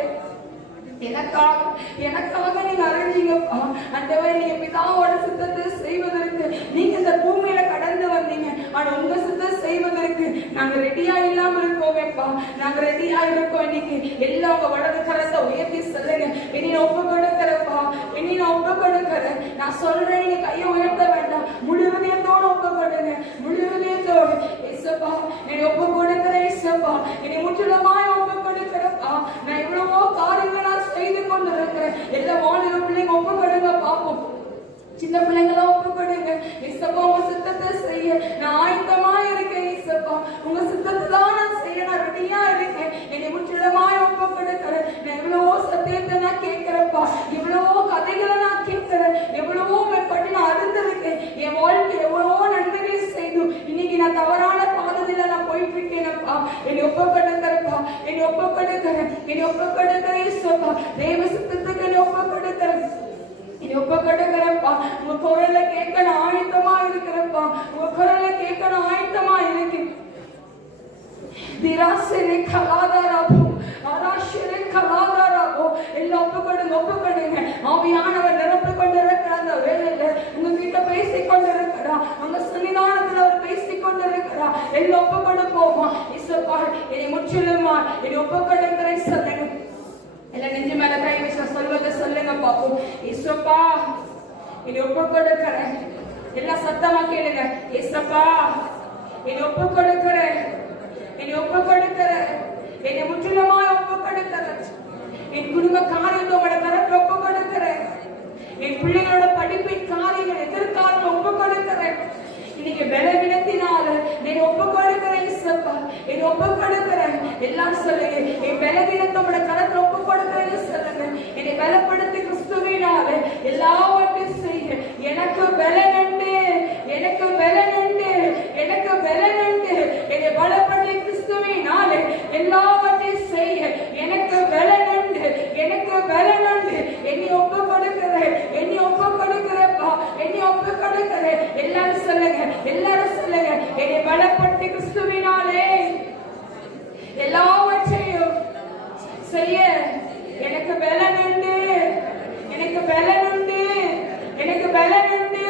எனக்காக நீங்க அடைஞ்சீங்கப்பா. ஆண்டவரே, நீங்க பிதாவோட சித்தத்தை செய்வதற்கு நீங்க இந்த பூமியில கடந்து வந்தீங்க. ஆனா உங்க சித்தம் செய்வதற்கு நாங்க ரெடியா இல்லாம இருக்கோமேப்பா. நாங்க ரெடியா இருக்கோம். இன்னைக்கு எல்லா உங்க வலது கரத்தை உயர்த்தி சொல்லுங்க. இனி நான் ஒப்பு கொடுக்கிறப்பா, இனி நான் ஒப்பு கொடுக்கிறேன். நான் சொல்றேன், நீங்க கையை உயர்த்த வேண்டாம். முழு இதயத்தோடு ஒப்பு கொடுங்க, முழு இதயத்தோடு. ஏசப்பா என்னை ஒப்பு கொடுக்கிறேன் ஏசப்பா. என்னை முற்றிலுமாய் ஒப்பு கொடுக்கிறப்பா. நான் எவ்வளவோ காரியங்களை நான் செய்து கொண்டு இருக்கிறேன். எல்லா வாலிப பிள்ளைங்க ஒப்பு கொடுங்க பாப்போம். சின்ன பிள்ளைங்களா ஒப்பு கொடுங்க. ஏசப்பா உங்க சித்தத்தை செய்ய நான் ஆயத்தமா இருக்கேன் ஏசப்பா. உங்க சித்தத்தை தான் நான் செய்ய நான் ரெடியா இருக்கேன். என்னை முற்றிலுமாய் ஒப்பு கொடுக்கிறேன். நான் எவ்வளவோ சத்தியத்தை நான் கேட்கிறப்பா, எவ்வளவோ கதைகளை நான் கேட்கிறேன், எவ்வளவோ பற்றி நான் அறிந்திருக்கேன். என் வாழ்க்கை எவ்வளவோ நன்மைகளை செய்து இன்னைக்கு நான் தவறான பாதையில நான் போயிட்டு இருக்கேனப்பா. என்னை ஒப்பு கொடுக்கிறப்பா, என்னை ஒப்பு கொடுக்கிறேன், என்னை ஒப்பு கொடுக்கிறேன் ஏசப்பா. தேவ சித்தத்துக்கு என்னை ஒப்பு கொடுக்கிறேன், என்னை ஒப்பு கொடுக்கிறப்பா. உங்க குரல கேட்க நான் ஆயத்தமா இருக்கிறப்பா. உங்க குரல கேட்க நான் ஆயத்தமா இருக்கேன். திராசரே கலாதாராபோ, ஆராஷரே கலாதாராபோ. எல்லாம் ஒப்பு கொடுங்க. ஆவியானவர் நிரப்பி கொண்டிருக்கிற அந்த வேலையில உங்ககிட்ட பேசிக் கொண்டிருக்கிறா, உங்க சன்னிதானத்துல அவர் பேசிக் கொண்டிருக்கிறா. எல்லாம் ஒப்பு கொடுப்போமா? இசப்பா என்னை முற்றிலுமா என்னை ஒப்பு கொடுக்கிறேன் சொல்லுங்க. எல்லாம் நெஞ்சு மேல கை வச்சு சொல்வதை சொல்லுங்க பாப்போம். இசப்பா என்னை ஒப்பு கொடுக்கிறேன். எல்லாம் சத்தமா கேளுங்க. இசப்பா என்னை ஒப்பு கொடுக்கிறேன், என்னை ஒப்பு கொடுக்கிறேன், என்னை முற்றிலுமா ஒப்பு கொடுக்கிறேன். என் குடும்ப காரியத்தை உங்களோட கரத்துல ஒப்பு கொடுக்கிறேன். என் பிள்ளைகளோட படிப்பின் காரியங்கள் எதிர்காலம் ஒப்பு கொடுக்கிறேன். இன்னைக்கு பலவீனத்தினால நீ ஒப்பு கொடுக்கிறேன் இசப்பா. என்னை ஒப்பு கொடுக்கிறேன். எல்லாம் சொல்லுங்க. என் பலவீனத்தை உங்களோட கரத்துல ஒப்பு கொடுக்கிறேன்னு சொல்லுங்க. என்னை பலப்படுத்தி கிறிஸ்துவினால எல்லாவற்றையும் செய்ய எனக்கு பலனுண்டு, எனக்கு பலனுண்டு, எனக்கு பலனுண்டு. என்னை பலப்படுத்தி கிறிஸ்துவினால எல்லாவற்றையும் செய்ய எனக்கு பலனுண்டு, எனக்கு பலனுண்டு. என்னை ஒப்பு கொடுக்கிறேன், என்னை ஒப்பு கொடுக்கிறப்பா, என்னை ஒப்பு கொடுக்கிறேன். எல்லாரும் சொல்லுங்க, எல்லாரும் சொல்லுங்க. என்னை பலப்படுத்தி கிறிஸ்துவினாலே எல்லாவற்றையும் செய்ய எனக்கு பலனுண்டு, எனக்கு பலனுண்டு, எனக்கு பலனுண்டு.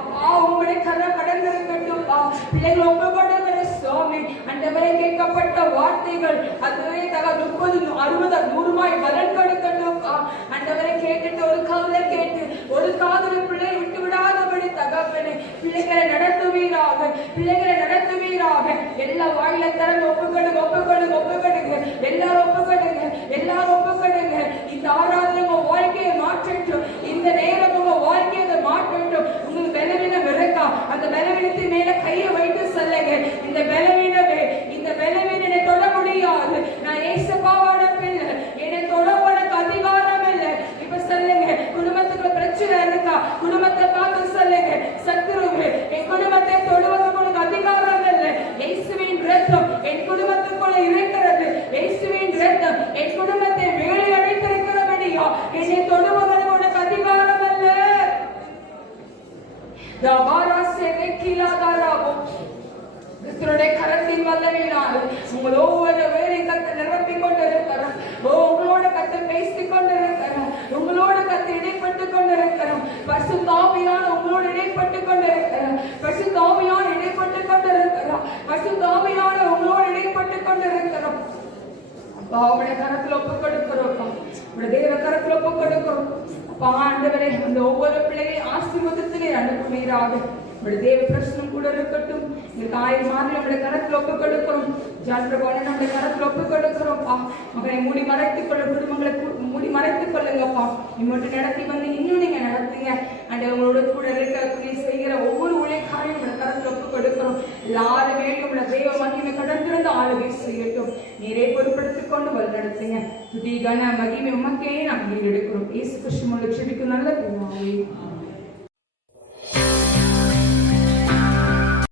அப்பா உங்களுடைய கரை கடந்து இருக்கட்டும்பா. பிள்ளைகள் ஒப்பு கொடுக்கிற சுவாமி அண்டவரை கேட்கப்பட்ட வார்த்தைகள் அதுவே 30, 60, 100 பலன் கொடுக்கட்டும்பா. அண்டவரை கேட்டுட்டு ஒரு காதல கேட்டு ஒரு காதல பிள்ளை விட்டு விடாதபடி தகப்பனே பிள்ளைகளை நடத்துவீராக, பிள்ளைகளை நடத்துவீராக. எல்லா வாயில திறந்து ஒப்புக்கொடுங்க, ஒப்புக்கொடுங்க, ஒப்புக்கொடுங்க. எல்லாரும் ஒப்புக்கொடுங்க, எல்லாரும் ஒப்புக்கொடுங்க. இந்த ஆராதனை உங்க வாழ்க்கையை மாற்றட்டும். இந்த நேரம் உங்க வாழ்க்கையை மாற்றட்டும். உங்களுக்கு பலவீனம் இருக்கா? அந்த பலவீனத்தின் மேல கையை வைத்து சொல்லுங்க. இந்த பலவீனமே, இந்த பலவீனனை தொட முடியாது. நான் ஏசப்பாவோட பிள்ளை, என்னை தொடர்புக்கு அதிகாரம் இல்லை. இப்ப சொல்லுங்க. குடும்பத்துக்கு பிரச்சனை இருக்கா? குடும்பத்தை பார்த்து சொல்லுங்க. சத்துருவே என் குடும்பத்தை தொடுவதற்கு அதிகாரம் இல்லை. இயேசுவின் ரத்தம் வல்லமையினால் உங்கள் ஒவ்வொரு வேலையும் கர்த்தர் நிரப்பிக் கொண்டிருக்கிறார். உங்களோட கர்த்தர் பேசிக் கொண்டிருக்கிறார். உங்களோட கர்த்தர் இடைப்பட்டு கொண்டிருக்கிறார். பரிசுத்த ஆவியான உங்களோட இடைப்பட்டு கொண்டிருக்கிறார். பரிசுத்த ஆவியான இடைப்பட்டு கொண்டிருக்கிறார். பரிசுத்த ஆவியான உங்களோட இடைப்பட்டு கொண்டிருக்கிறார். அப்பா உங்களுடைய கரத்துல ஒப்பு கொடுக்கிறோம். உங்களுடைய தேவ கரத்துல ஒப்பு கொடுக்கிறோம். அப்பா ஆண்டவரே, அந்த ஒவ்வொரு பிள்ளையை ஆசீர்வாதத்திலே அனுப்புவீராக. உங்களுடைய தேவ பிரச்சனம் கூட இருக்கட்டும். இந்த ஆயிரம் மாதிரி நம்முடைய கரத்துல ஒப்பு கொடுக்கிறோம். ஜாத்திரபான நம்முடைய கரத்துல ஒப்பு கொடுக்கிறோம்ப்பா. மகனை மூடி மறைத்துக் கொள்ள, குடும்பங்களை மூடி மறைத்துக் கொள்ளுங்கப்பா. இம்மட்டும் நடத்தி வந்து இன்னும் நீங்க நடத்துங்க. அண்ட் உங்களோட கூட இருக்கக்கூடிய செய்கிற ஒவ்வொரு உழைக்காரையும் உங்களுடைய கரத்துல ஒப்பு கொடுக்கிறோம். எல்லாரும் மேலும் உங்களுடைய தெய்வ மகிமை கடந்திருந்த ஆளுகை செய்யட்டும். நீரே பொறுப்படுத்திக் கொண்டு வழிநடத்துங்க. துதி கன மகிமை உமக்கே நாம் எடுக்கிறோம். இயேசு கிறிஸ்து மூலம் ஜெபிக்கும் நல்ல பிதாவே.